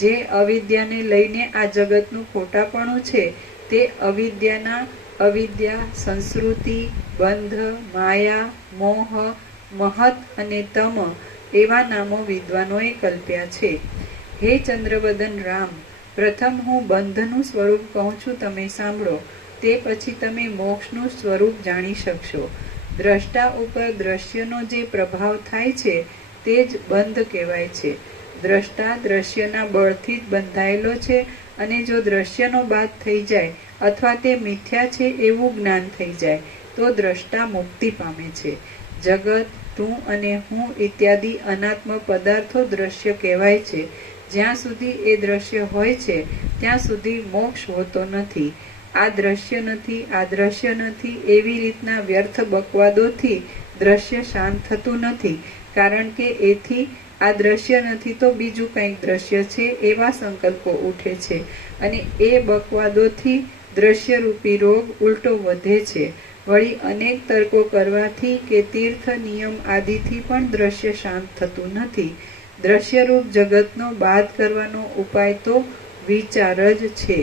જે અવિદ્યાને લઈને આ જગતનું ખોટાપણું છે, તે અવિદ્યાના અવિદ્યા, સંસ્કૃતિ, બંધ, માયા, મોહ, મહત અને તમ એવા નામો વિદ્વાનોએ કલ્પ્યા છે. હે ચંદ્રવદન રામ, પ્રથમ હું બંધનું સ્વરૂપ કહું છું, તમે સાંભળો. તે પછી તમે મોક્ષનું સ્વરૂપ જાણી શકશો. દ્રષ્ટા ઉપર દ્રશ્યનો જે પ્રભાવ થાય છે તે જ બંધ કહેવાય છે. દ્રષ્ટા દ્રશ્યના બળથી જ બંધાયેલો છે, અને જો દ્રશ્યનો બાદ થઈ જાય અથવા તે મિથ્યા છે એવું જ્ઞાન થઈ જાય તો દ્રષ્ટા મુક્તિ પામે છે. જગત, તું અને હું ઇત્યાદિ અનાત્મ પદાર્થો દ્રશ્ય કહેવાય છે. જ્યાં સુધી એ દ્રશ્ય હોય છે ત્યાં સુધી મોક્ષ હોતો નથી. આ દ્રશ્ય નથી, આ દ્રશ્ય નથી એવી રીતના વ્યર્થ બકવાદોથી દ્રશ્ય શાંત થતું નથી, કારણ કે એથી આ દ્રશ્ય નથી તો બીજું કંઈક દ્રશ્ય છે એવા સંકલ્પો ઉઠે છે, અને એ બકવાદોથી દ્રશ્યરૂપી રોગ ઉલટો વધે છે. વળી અનેક તર્કો કરવાથી કે તીર્થ નિયમ આદિથી પણ દ્રશ્ય શાંત થતું નથી. દ્રશ્યરૂપ જગતનો બાદ કરવાનો ઉપાય તો વિચાર જ છે.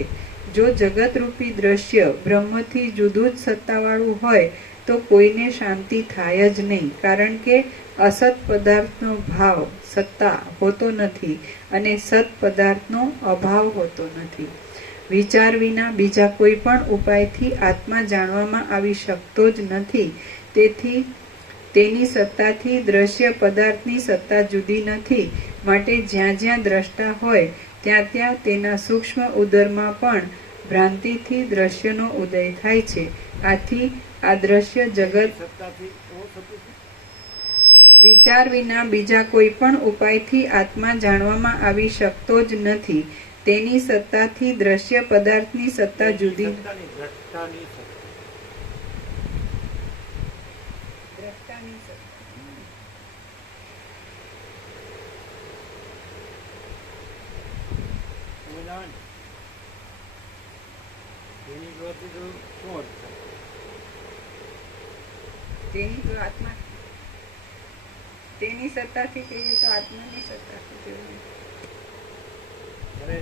જો જગતરૂપી દ્રશ્ય બ્રહ્મથી જુદું જ સત્તાવાળું હોય તો કોઈને શાંતિ થાય જ નહીં, કારણ કે અસત પદાર્થનો ભાવ સત્તા હોતો નથી અને સત પદાર્થનો અભાવ હોતો નથી. વિચાર વિના બીજા કોઈ પણ ઉપાયથી આત્મા જાણવામાં આવી શકતો જ નથી. તેથી તેની સત્તાથી દ્રશ્ય પદાર્થની સત્તા જુદી નથી. માટે જ્યાં જ્યાં દ્રષ્ટા હોય ત્યાં ત્યાં તેના સૂક્ષ્મ ઉદરમાં પણ ભ્રાંતિથી દ્રશ્યનો ઉદય થાય છે. આથી આ દ્રશ્ય જગત સત્તાથી એવું થતું છે. વિચાર વિના બીજા કોઈ પણ ઉપાયથી આત્મા જાણવામાં આવી શકતો જ નથી. તેની સત્તાથી દ્રશ્ય પદાર્થની સત્તા જુદી સત્તાની, દ્રષ્ટાની સત્તા. દ્રષ્ટાની સત્તા. સમજાવે ને? એની જોવાથી તો શું અર્થ થાય? તેની સત્તાથી કહીએ તો આત્માની સત્તાથી જોઈએ. જ્યારે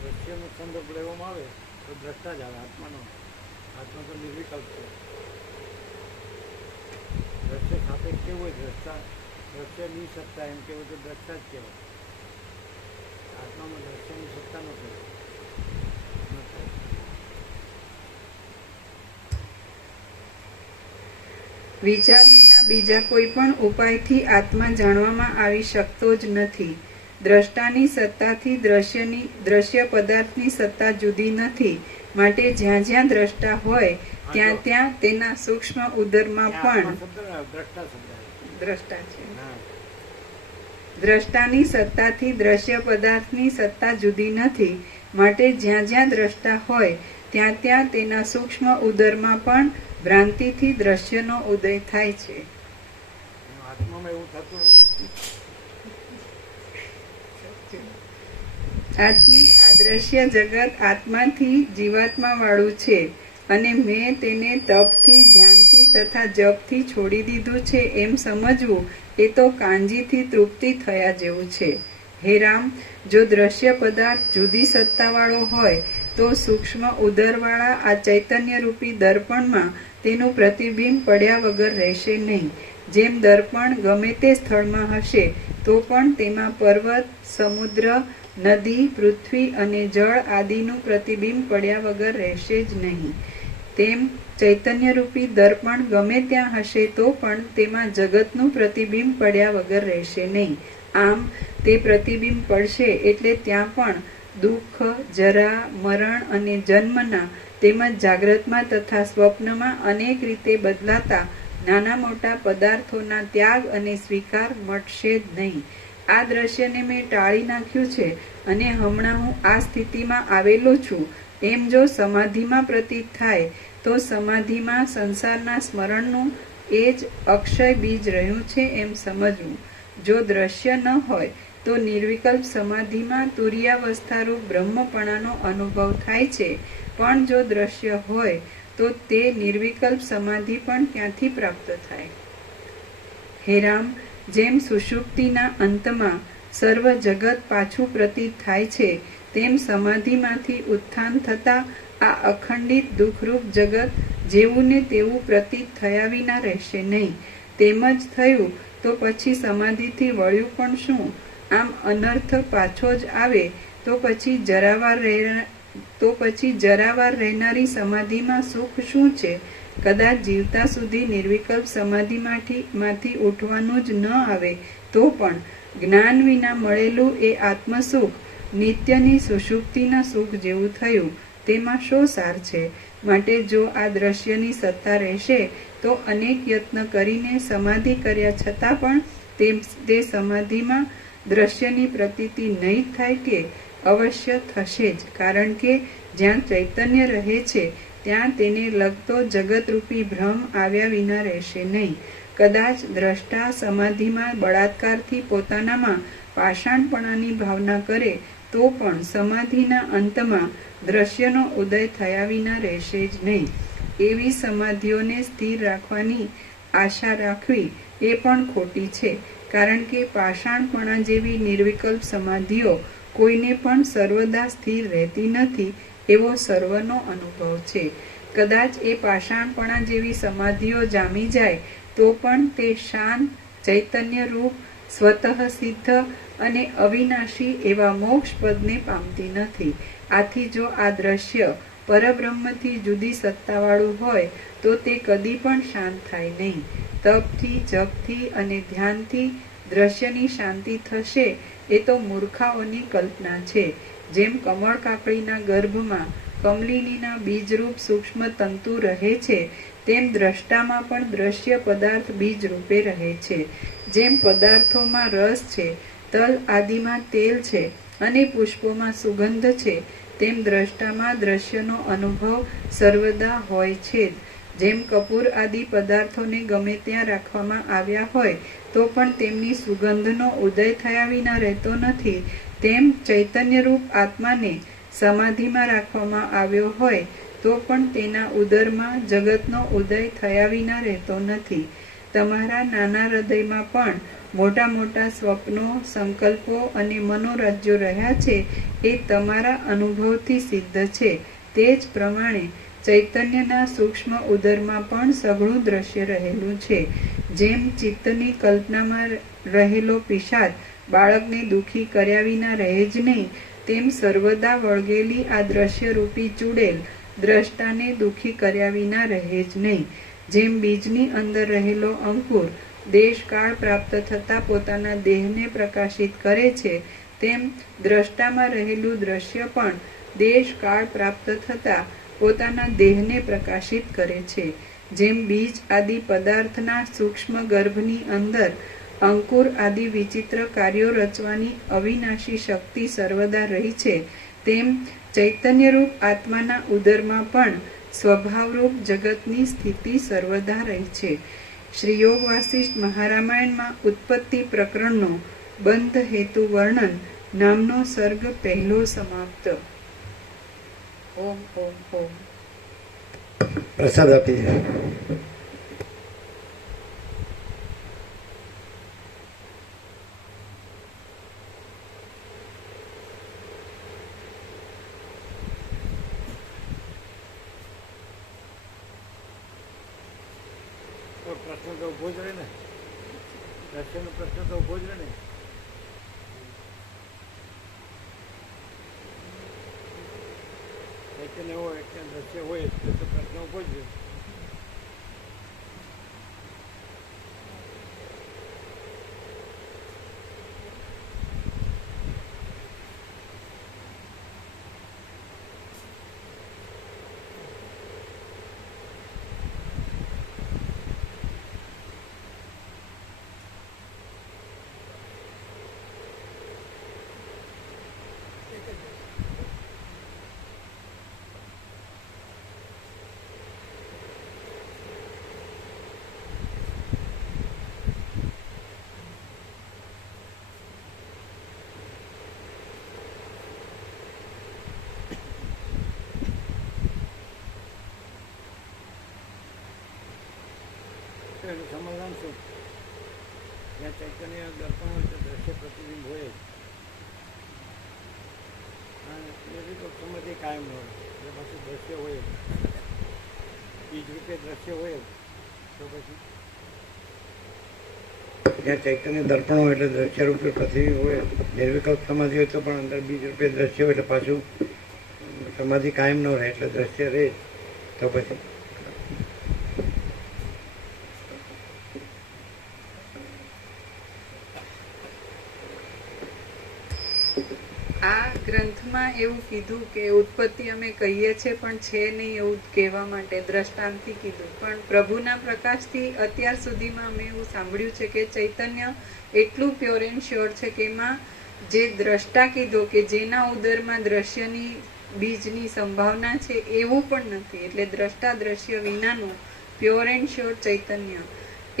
દ્રશ્યનો સંદર્ભ લેવામાં આવે તો દ્રષ્ટા જ આવે. આત્મા તો નિર્વિકલ્પ છે. દ્રશ્ય સાપેક્ષ કેવું હોય, દ્રશ્યની સત્તા એમ કહેવું તો દ્રષ્ટા જ કહેવાય. આત્મામાં દ્રશ્યની સત્તા ન થાય. વિચાર વિના બીજા કોઈ પણ ઉપાયથી આત્મા જાણવામાં આવી શકતો જ નથી. દ્રષ્ટાની સત્તાથી દ્રશ્ય પદાર્થની સત્તા જુદી નથી. માટે જ્યાં જ્યાં દ્રષ્ટા હોય ત્યાં ત્યાં તેના સૂક્ષ્મ ઉદરમાં પણ દ્રષ્ટા છે. દ્રષ્ટાની સત્તાથી દ્રશ્ય પદાર્થની સત્તા જુદી નથી. માટે જ્યાં જ્યાં દ્રષ્ટા હોય ત્યાં ત્યાં તેના સૂક્ષ્મ ઉદરમાં પણ ભ્રાંતિથી દ્રશ્યનો ઉદય થાય છે. આત્મામાં એવું થતું નથી. આથી આ દ્રશ્ય જગત આત્માથી જીવાત્મા વાળું છે, અને મેં તેને તપથી, ધ્યાનથી તથા જપથી છોડી દીધું છે એમ સમજવું એ તો કાંજીથી તૃપ્તિ થયા જેવું છે. હે રામ, જો દ્રશ્ય પદાર્થ જુદી સત્તાવાળો હોય તો સૂક્ષ્મ ઉદરવાળા આ ચૈતન્યરૂપી દર્પણમાં તેનું પ્રતિબિંબ પડ્યા વગર રહેશે નહીં. જેમ દર્પણ ગમે તે સ્થળમાં હશે તો પણ તેમાં પર્વત, સમુદ્ર, નદી, પૃથ્વી અને જળ આદિનું પ્રતિબિંબ પડ્યા વગર રહેશે જ નહીં, તેમ ચૈતન્યરૂપી દર્પણ ગમે ત્યાં હશે તો પણ તેમાં જગતનું પ્રતિબિંબ પડ્યા વગર રહેશે નહીં. આમ તે પ્રતિબિંબ પડશે એટલે ત્યાં પણ દુઃખ, જરા, મરણ અને જન્મના તેમજ જાગ્રતમાં તથા સ્વપ્નમાં અનેક રીતે બદલાતા નાના મોટા પદાર્થોના ત્યાગ અને સ્વીકાર મટશે જ નહીં. આ દ્રશ્યને મેં ટાળી નાખ્યું છે અને હમણાં હું આ સ્થિતિમાં આવેલો છું એમ જો સમાધિમાં પ્રતીત થાય તો સમાધિમાં સંસારના સ્મરણનું એ જ અક્ષય બીજ રહ્યું છે એમ સમજવું. જો દ્રશ્ય ન હોય તો નિર્વિકલ્પ સમાધિમાં તુર્યાવસ્થારૂપ બ્રહ્મપણાનો અનુભવ થાય છે, પણ જો દ્રશ્ય હોય તો તે નિર્વિકલ્પ સમાધિ પણ ક્યાંથી પ્રાપ્ત થાય? હે રામ, જેમ સુષુપ્તિના અંતમાં સર્વ જગત પાછું પ્રતીત થાય છે, તેમ સમાધિમાંથી ઉત્થાન થતાં આ અખંડિત દુઃખરૂપ જગત જેવું ને તેવું પ્રતીત થયા વિના રહેશે નહીં. તેમ જ થયું તો પછી સમાધિથી વળ્યું પણ શું? આમ અનર્થ પાછો જ આવે તો પછી જરાવાર રહેનારી સમાધિમાં સુખ શું છે? કદાચ જીવતા સુધી નિર્વિકલ્પ સમાધિમાંથી ઉઠવાનું જ ન આવે તો પણ જ્ઞાન વિના મળેલું એ આત્મસુખ નિત્યની સુષુપ્તિના સુખ જેવું થયું. તેમાં શો સાર છે? માટે જો આ દ્રશ્યની સત્તા રહેશે તો અનેક યત્ન કરીને સમાધિ કર્યા છતાં પણ તે સમાધિમાં દ્રશ્યની પ્રતીતિ નહીં થાય કે? અવશ્ય થશે જ, કારણ કે જ્યાં ચૈતન્ય રહે છે ત્યાં તેને લગતો જગતરૂપી ભ્રમ આવ્યા વિના રહેશે નહીં. કદાચ દ્રષ્ટા સમાધિમાં બળાત્કારથી પોતાનામાં પાષાણપણાની ભાવના કરે તો પણ સમાધિના અંતમાં દ્રશ્યનો ઉદય થયા વિના રહેશે જ નહીં. એવી સમાધિઓને સ્થિર રાખવાની આશા રાખવી એ પણ ખોટી છે, કારણ કે પાષાણપણા જેવી નિર્વિકલ્પ સમાધિઓ કોઈને પણ સર્વદા સ્થિર રહેતી નથી એવો સર્વનો અનુભવ છે. કદાચ એ પાષાણપણા જેવી સમાધિઓ જામી જાય તો પણ તે શાંત ચૈતન્ય રૂપ સ્વતઃ સિદ્ધ અને અવિનાશી એવા મોક્ષ પદને પામતી નથી. આથી જો આ દ્રશ્ય પરબ્રહ્મથી જુદી સત્તાવાળું હોય તો તે કદી પણ શાંત થાય નહીં. તપથી, જપથી અને ધ્યાનથી દ્રશ્યની શાંતિ થશે એ તો મૂર્ખાઓની કલ્પના છે. જેમ કમળ કાકડીના ગર્ભમાં કમલિનીના બીજરૂપ સૂક્ષ્મ તંતુ રહે છે, તેમ દ્રષ્ટામાં પણ દ્રશ્ય પદાર્થ બીજ રૂપે રહે છે. જેમ પદાર્થોમાં રસ છે, તલ આદિમાં તેલ છે અને પુષ્પોમાં સુગંધ છે, તેમ દ્રષ્ટામાં દ્રશ્યનો અનુભવ સર્વદા હોય છે જ. જેમ કપૂર આદિ પદાર્થોને ગમે ત્યાં રાખવામાં આવ્યા હોય તો પણ તેમની સુગંધનો ઉદય થયા વિના રહેતો નથી, તેમ ચૈતન્યરૂપ આત્માને સમાધિમાં રાખવામાં આવ્યો હોય તો પણ તેના ઉદરમાં જગતનો ઉદય થયા વિના રહેતો નથી. તમારા નાના હૃદયમાં પણ મોટા મોટા સ્વપ્નો, સંકલ્પો અને મનોરાજ્યો રહ્યા છે એ તમારા અનુભવથી સિદ્ધ છે. તે જ પ્રમાણે ચૈતન્યના સૂક્ષ્મ ઉદરમાં પણ સઘળું દ્રશ્ય રહેલું છે. જેમ ચિત્તની કલ્પનામાં રહેલો પિશાચ બાળકને દુઃખી કર્યા વિના રહે જ નહીં, તેમ સર્વદા વળગેલી આ દ્રશ્યરૂપી ચૂડેલ દ્રષ્ટાને દુઃખી કર્યા વિના રહે જ નહીં. જેમ બીજની અંદર રહેલો અંકુર દેશકાળ પ્રાપ્ત થતાં પોતાના દેહને પ્રકાશિત કરે છે, તેમ દ્રષ્ટામાં રહેલું દ્રશ્ય પણ દેશકાળ પ્રાપ્ત થતાં પોતાના દેહને પ્રકાશિત કરે છે. જેમ બીજ આદિ પદાર્થના સૂક્ષ્મ ગર્ભની અંદર અંકુર આદિ વિચિત્ર કાર્યો રચવાની અવિનાશી શક્તિ સર્વદા રહી છે, તેમ ચૈતન્યરૂપ આત્માના ઉદરમાં પણ સ્વભાવરૂપ જગતની સ્થિતિ સર્વદા રહી છે. શ્રી યોગ વાસિષ્ઠ મહારામાયણમાં ઉત્પત્તિ પ્રકરણનો બંધ હેતુ વર્ણન નામનો સર્ગ પહેલો સમાપ્ત. ઓમ ઓમ ઓમ. પ્રસાદ આપી જાય. પ્રશ્ન તો ઉભો જ રહે ને, દ્રશ્યનો પ્રશ્ન તો ઉભો જ રહે ને. ચૈતન્ય હોય એટલે દ્રશ્ય હોય તો પ્રશ્ન ઉભો જ રહે. તો એનું સમાધાન શું? જ્યાં ચૈતન્ય દર્પણ હોય તો દ્રશ્ય પ્રતિબિંબ હોય જ. અને એવી તો સમાધિ કાયમ ન હોય એટલે પાછું દ્રશ્ય હોય જ. બીજ રૂપે દ્રશ્ય હોય જ. તો પછી જ્યાં ચૈતન્ય દર્પણ હોય એટલે દ્રશ્ય રૂપે પ્રતિબિંબ હોય. નિર્વિકલ્પ સમાધિ હોય તો પણ અંદર બીજ રૂપે દ્રશ્ય હોય એટલે પાછું સમાધિ કાયમ ન રહે એટલે દ્રશ્ય રહે જ. તો પછી આ ગ્રંથમાં એવું કીધું કે ઉત્પત્તિ અમે કહીએ છીએ પણ છે નહીં એવું કહેવા માટે દ્રષ્ટાંતથી કીધું. પણ પ્રભુના પ્રકાશથી અત્યાર સુધીમાં અમે એવું સાંભળ્યું છે કે ચૈતન્ય એટલું પ્યોર એન્ડ શ્યોર છે કે એમાં જે દ્રષ્ટા કીધો કે જેના ઉદરમાં દ્રશ્યની બીજની સંભાવના છે એવું પણ નથી. એટલે દ્રષ્ટા દ્રશ્ય વિનાનું પ્યોર એન્ડ શ્યોર ચૈતન્ય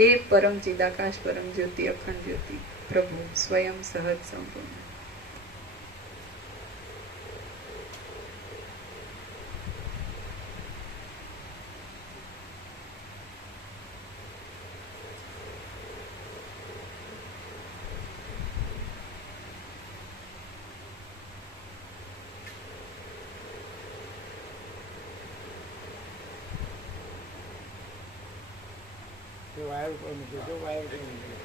એ પરમ ચિદાકાશ પરમ જ્યોતિ અખંડ જ્યોતિ પ્રભુ સ્વયં સહજ સંપૂર્ણ. વાયર ઉપર મૂક્યું છે, વાયર ઉપર મૂક્યું.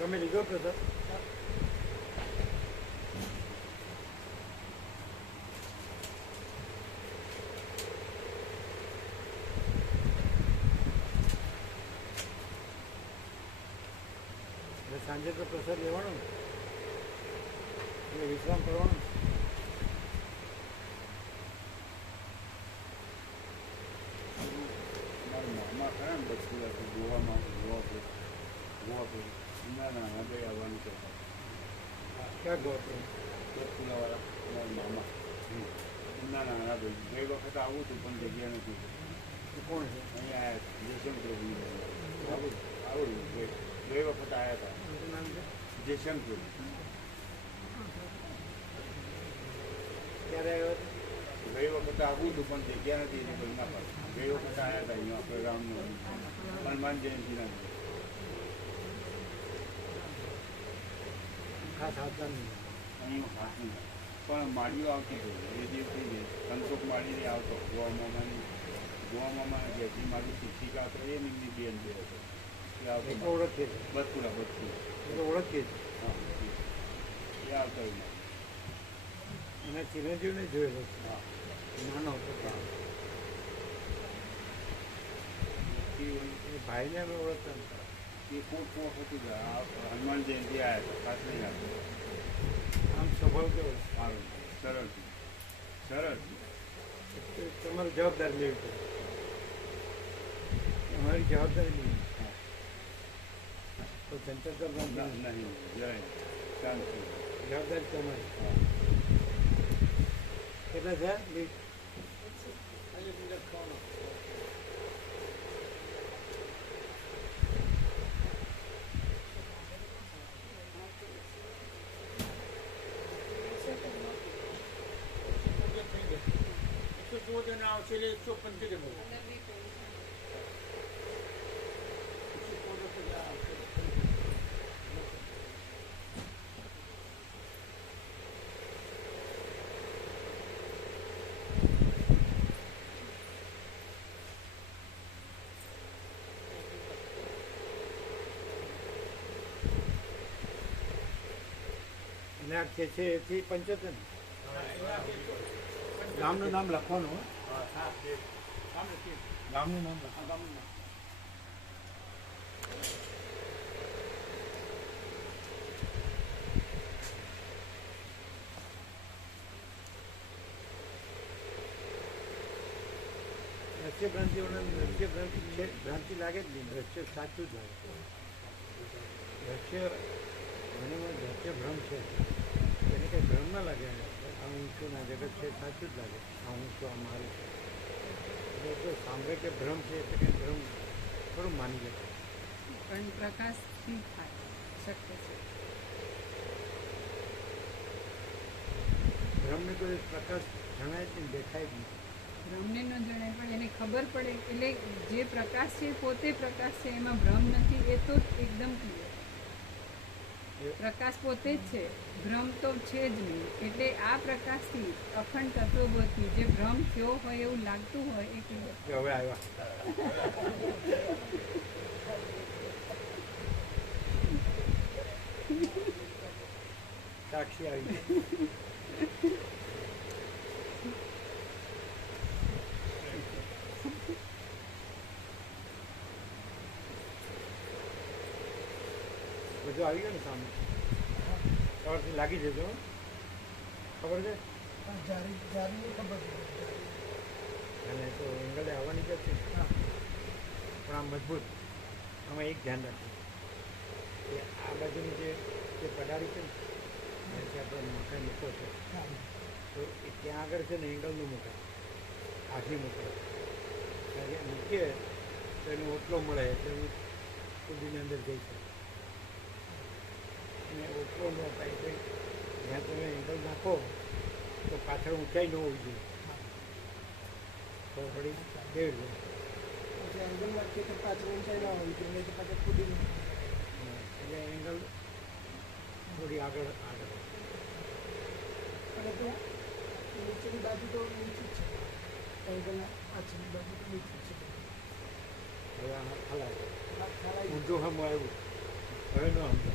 તમે લીધો પ્રસાદ? સાંજે તો પ્રસાદ લેવાનો ને એટલે વિશ્રામ કરવાનો. મારા મામા ખરા ને બચપુરાથી ગોવામાં ગોવા ના બે આવવાનું છે. ક્યાં ગયો હતો? બચપુરાવાળા મારા મામા ના નાના ભાઈ ગઈ વખત આવું હતું પણ જગ્યા નથી. એ કોણ છે? અહીંયા જયશંકર આવું આવડ્યું ગઈ વખત આવ્યા હતા. શું નામ છે? જયશંકર ક્યારે આવ્યો હતો? ગઈ વખત આવું હતું પણ જગ્યા નથી એને કોઈ ના પાડે. ગઈ વખત આવ્યા હતા અહીંયા આપણે રામનું હનુમાન જયંતિના ખાસ આવતા નહીં. અહીં ખાસ નહીં પણ માળીઓ આવતી હોય એ દિવસથી જ સંતોષ માળીને આવતો ગોવામાં જેથી મારી શિક્ષિકા હતો એ નિમની બેન બે હતો એ આવતો. એ તો ઓળખીએ છીએ. બદપુરા એ તો ઓળખીએ છીએ. હા એ આવતો એમાં. એના ચિરંજીવને જોયેલો છે. હા નાનો હતો ત્યાં. એ ભાઈને અમે ઓળખતા નતા. એ કોટ વખત હનુમાન જયંતિ આવ્યા હતા ખાસ નહીં આવતો. આમ સ્વભાવ કેવો છે? સારું સરળ સરળ તો તમારે જવાબદારી લેવી પડે. અમારી જવાબદારી લેવી. તો ચંચળ નહીં જય શાંતિ. જવાબદારી તમારી. કેટલા છે? લીટ આવશે એટલે 175 અને આ છે એથી 75. ગામનું નામ લખવાનું હો. ગામનું નામ લખવાનું. દ્રશ્ય ભ્રાંતિઓને દ્રશ્ય ભ્રાંતિ લાગે જ નહીં. દ્રશ્ય સાચું જ લાગે. દ્રશ્ય ઘણી વાર દ્રશ્ય ભ્રમ છે એને કંઈ ભ્રમ ના લાગે આ હું છું ના જગત છે સાચું જ લાગે આ હું છું આ મારું છે એટલે તો સાંભળે કે ભ્રમ છે એટલે કે ભ્રમ થોડું માની લે પણ પ્રકાશથી થાય શક્ય છે. ભ્રમને કોઈ પ્રકાશ જણાય જ નહીં દેખાય જ નહીં. ભ્રમને ન જણાય પણ એને ખબર પડે એટલે જે પ્રકાશ છે પોતે પ્રકાશ છે એમાં ભ્રમ નથી એ તો એકદમ ક્લિયર. પ્રકાશ પોતે જ છે ભ્રમ તો છે જ નહીં એટલે આ પ્રકાશથી અખંડ તત્વબોધથી જે ભ્રમ થયો હોય એવું લાગતું હોય એ ક્લિયર. કે હવે આવ્યા સાક્ષી આવી બધું આવી ગયું ને સામે સવારથી લાગી જજો હો. ખબર છે જારીની ખબર છે. અને તો એંગલે આવવાની જ છે પણ આમ મજબૂત આમાં એક ધ્યાન રાખજો કે આ બાજુની જે પડારી છે ને જે આપણે મકાઈ મૂકો છે તો એ ત્યાં આગળ છે ને એંગલનું મૂકે આખી મૂકે કારણ કે મૂકીએ તો એનો ઓટલો મળે એટલે હું કુદીની અંદર જઈ શકું અને ઓટલો ન થાય એટલે જ્યાં તમે એંગલ નાખો તો પાછળ ઊંચાઈ ન હોવી જોઈએ તો વળી કેવી રીતે પછી એંગલ નાખીએ તો પાછળ ઊંચાઈ ના હોવી જોઈએ નહીં તો પાછળ કૂદી એટલે એંગલ થોડી આગળ આગળ અને ત્યાં નીચેની બાજુ તો નીચી જ છે એંગલ પાછળની બાજુ તો નીચી જ છે. હવે આ હલાય આ ખ્યાલ આવી ઊંધું હમ આવ્યું હવે ન સમજો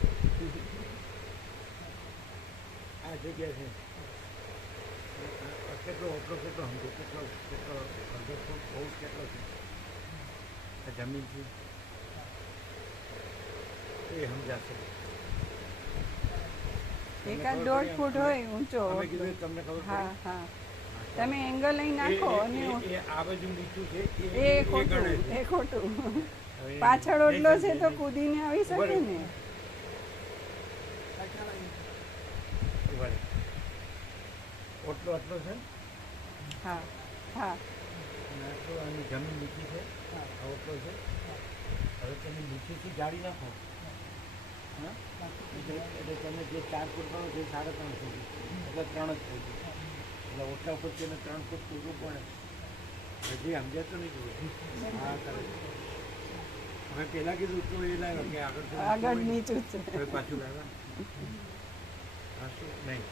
આ જગ્યા છે કેટલો ઓટલો કેટલો સમજો કેટલો કેટલો અડધો ફૂટ બહુ કેટલો છે આ જમીન છે એ સમજાશે એકાદ 1.5 ફૂટ હોય ઊંચો અમે કીધું તમને ખબર હા પડી? હા તમે એંગલ અહીં નાખો અને એ આ બાજુ નીચું છે એ ખોટું ગણે છે. એ ખોટું હવે પાછળ નહીં ઓટલો છે સમજે તો નહીં. કૂદીને આવી શકે ને આ ખ્યાલ આવી ઉભા રહે. ઓટલો આટલો છે હા હા અને આટલો આની જમીન નીચી છે આ ઓટલો છે હવે તમે નીચેથી જાળી નાખો હા એટલે તમે જે 4 ફૂટ ગણો છો એ 3.5 ફૂટ એટલે 3 જ થઈ ગયું એટલે ઓટલા ફૂટ તેને 3 ફૂટ પૂરવું પડે હજી સમજાતું નહીં જોયું હા કરે હવે પહેલાં કીધું તો એ લાવ્યો કે આગળ તો આગળ નીચું છે હવે પાછું લાવ્યા હા શું નહીં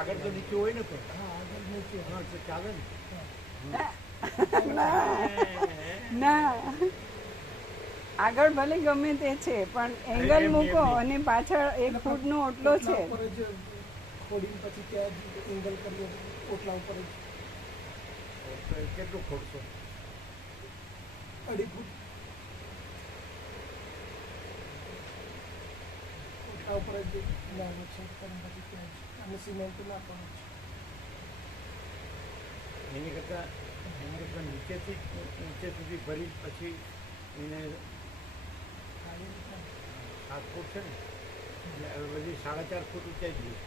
આગળ તો નીચું હોય ને પણ હા આગળ નીચે હા તો ચાલે ને ના આગળ ભલે ગમે તે છે પણ એંગલ એમ મૂકો નહીં. અને પાછળ 1 ફૂટનો ઓટલો છે ઓટલા ઉપર જ ખોડીને પછી ત્યાં જ એંગલ કરીએ ઓટલા ઉપર જ તો એ કેટલું ખોટશો 2.5 ફૂટ ઓટલા ઉપર જ લાવવાનું છે કરીને પછી ત્યાં જ અને સિમેન્ટ નાખવાનું છે એની કરતાં નીચેથી ઊંચે સુધી ભરી પછી એને આવી રીતના 7 ફૂટ છે ને એટલે હવે બધી 4.5 ફૂટ ઊંચાઈ ગઈ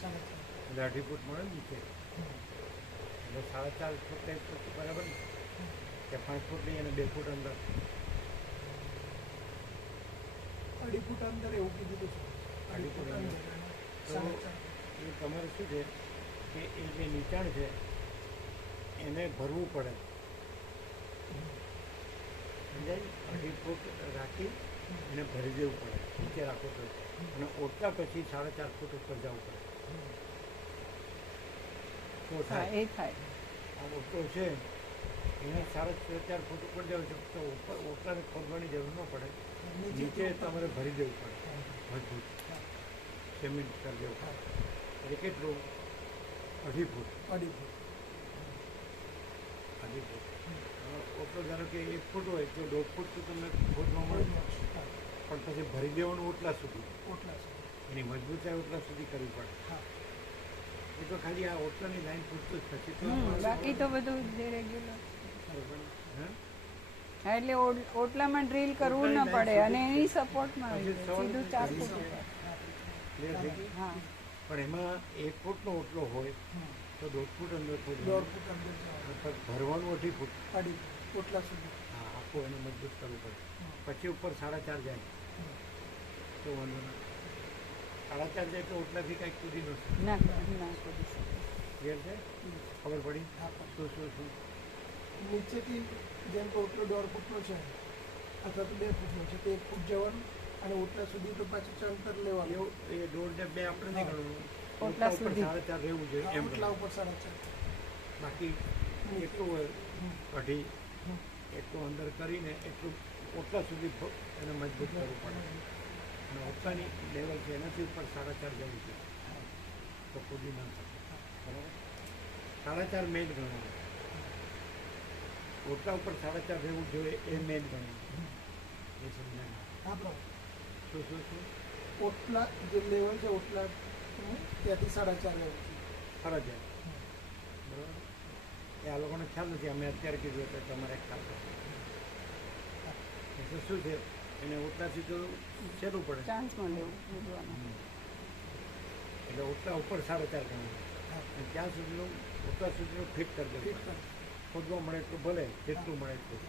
સાડા એટલે 2.5 ફૂટ મળે ને નીચે એટલે 4.5 ફૂટ એક ફૂટ બરાબર ને કે 5 ફૂટ નહીં અને 2 ફૂટ અંદર 2.5 ફૂટ અંદર એવું કીધું છે 2.5 ફૂટ અંદર. તો સાડા એ તમારે શું છે કે એ જે નીચાણ છે એને ભરવું પડે સમજાય 2.5 ફૂટ રાખી એને ભરી દેવું પડે નીચે રાખવું પડે અને ઓટલા પછી 4.5 ફૂટ ઉપર જવું પડે તો હા થાય એ થાય આ ઓટલો છે એને 4.5 ફૂટ ઉપર જવું છે તો ઉપર ઓટલાને ખોદવાની જરૂર ન પડે નીચે તમારે ભરી દેવું પડે મજબૂત સિમેન્ટ કરી દેવું પડે એટલે કેટલું 2.5 ફૂટ 2.5 ફૂટ 2.5 ફૂટ ઓટલો ધારો કે 1 ફૂટ હોય તો 1.5 ફૂટ તો તમને ખોદવા મળે પણ પછી ભરી દેવાનું ઓટલા સુધી ઓટલા છે એની મજબૂતાઈ ઓટલા સુધી કરવી પડે હા એ તો ખાલી આ ઓટલાની લાઈન પૂરતું જ પછી તો બાકી તો બધું જે રેગ્યુલર બરોબર. હા હા, એટલે ઓટલામાં ડ્રીલ કરવું ન પડે અને એની સપોર્ટમાં પછી સવાલ સીધું 4 ફૂટ છે. ઉપર. ક્લિયર થઈ ગયું? હા પણ એમાં 1 ફૂટનો ઓટલો હોય તો 1.5 ફૂટ અંદર થોડું 1.5 ફૂટ અંદર જવાનું. ભરવાનું 2.5 ફૂટ. અઢી ઓટલા સુધી. હા, આખું એને મજબૂત કરવું પડે. પછી ઉપર 4.5 જાય તો વાંધો ના. 4.5 જાય એટલે ઓટલાથી કાંઈક કૂદી ન શકે. ના ના કરી શકે. ક્લિયર છે? ખબર પડી? હા, પણ શું શું શું નીચેથી જેમ કે ઓટલો 1.5 ફૂટનો છે અથવા તો 2 ફૂટનો છે તો 1 ફૂટ જવાનું અને ઓટલા સુધી તો પાછું અંતર લેવાનું. એવું એ 1.5 ને 2 આપણે નહીં ગણવું. ઓટલા ઉપર સુધી. 4.5 રહેવું જોઈએ એમ ઓટલા ગણવું. ઉપર 4.5. બાકી એટલું હોય અઢી એટલું અંદર કરીને એટલું ઓટલા સુધી એને મજબૂત કરવું પડે. અને ઓટલાની લેવલ છે એનાથી ઉપર 4.5 જવું છે તો કૂદી ના શકે. બરાબર? 4.5 મેન ગણવાનું. ઓટલા ઉપર 4.5 રહેવું જોઈએ એ મેન ગણવાનું. એ સમજાય? હા બરાબર. શું શું શું ઓટલા જે લેવલ છે ઓટલા ત્યાંથી 4.5 લેવું છે. ફરજિયાત. બરાબર? એ આ લોકોને ખ્યાલ નથી. અમે અત્યારે કીધું એટલે તમારે ખ્યાલ કરવો. એટલે શું છે એને ઓટલાથી તો સહેલું પડે. ચાન્સમાં લેવું કૂદવાનું. એટલે ઓટલા ઉપર 4.5 ગણવાનું. અને ત્યાં સુધીનું ઓટલા સુધીનું ફિટ કરી દેવું ફિટ પડે. કર. ખોદવા મળે એટલું ભલે જેટલું મળે એટલું.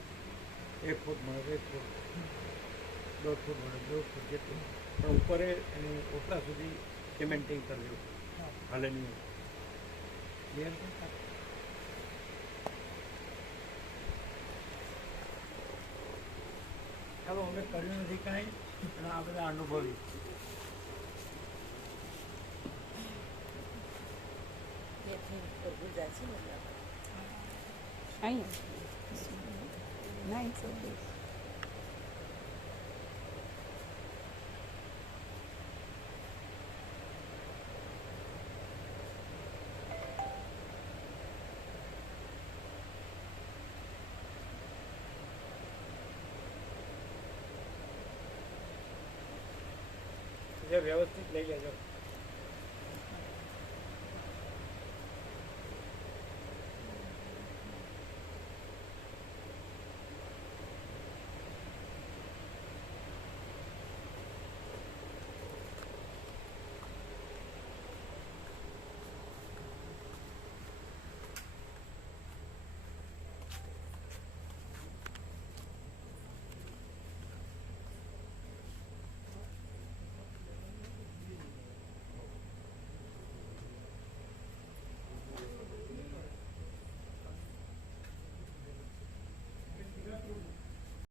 1 ફૂટ મળે તો 1 ફૂટ, 1.5 ફૂટ મળે 1.5 ફૂટ જેટલું. પણ ઉપર એને ઓટલા સુધી સિમેન્ટિંગ કરી દેવું. હાલે નહીં. ક્લિયર? ચાલો અમે કર્યું નથી કાંઈ અને આ બધા અનુભવી. અહીંયા ના ઇટ્સ ઓકે. જે વ્યવસ્થિત લઈ લેજો.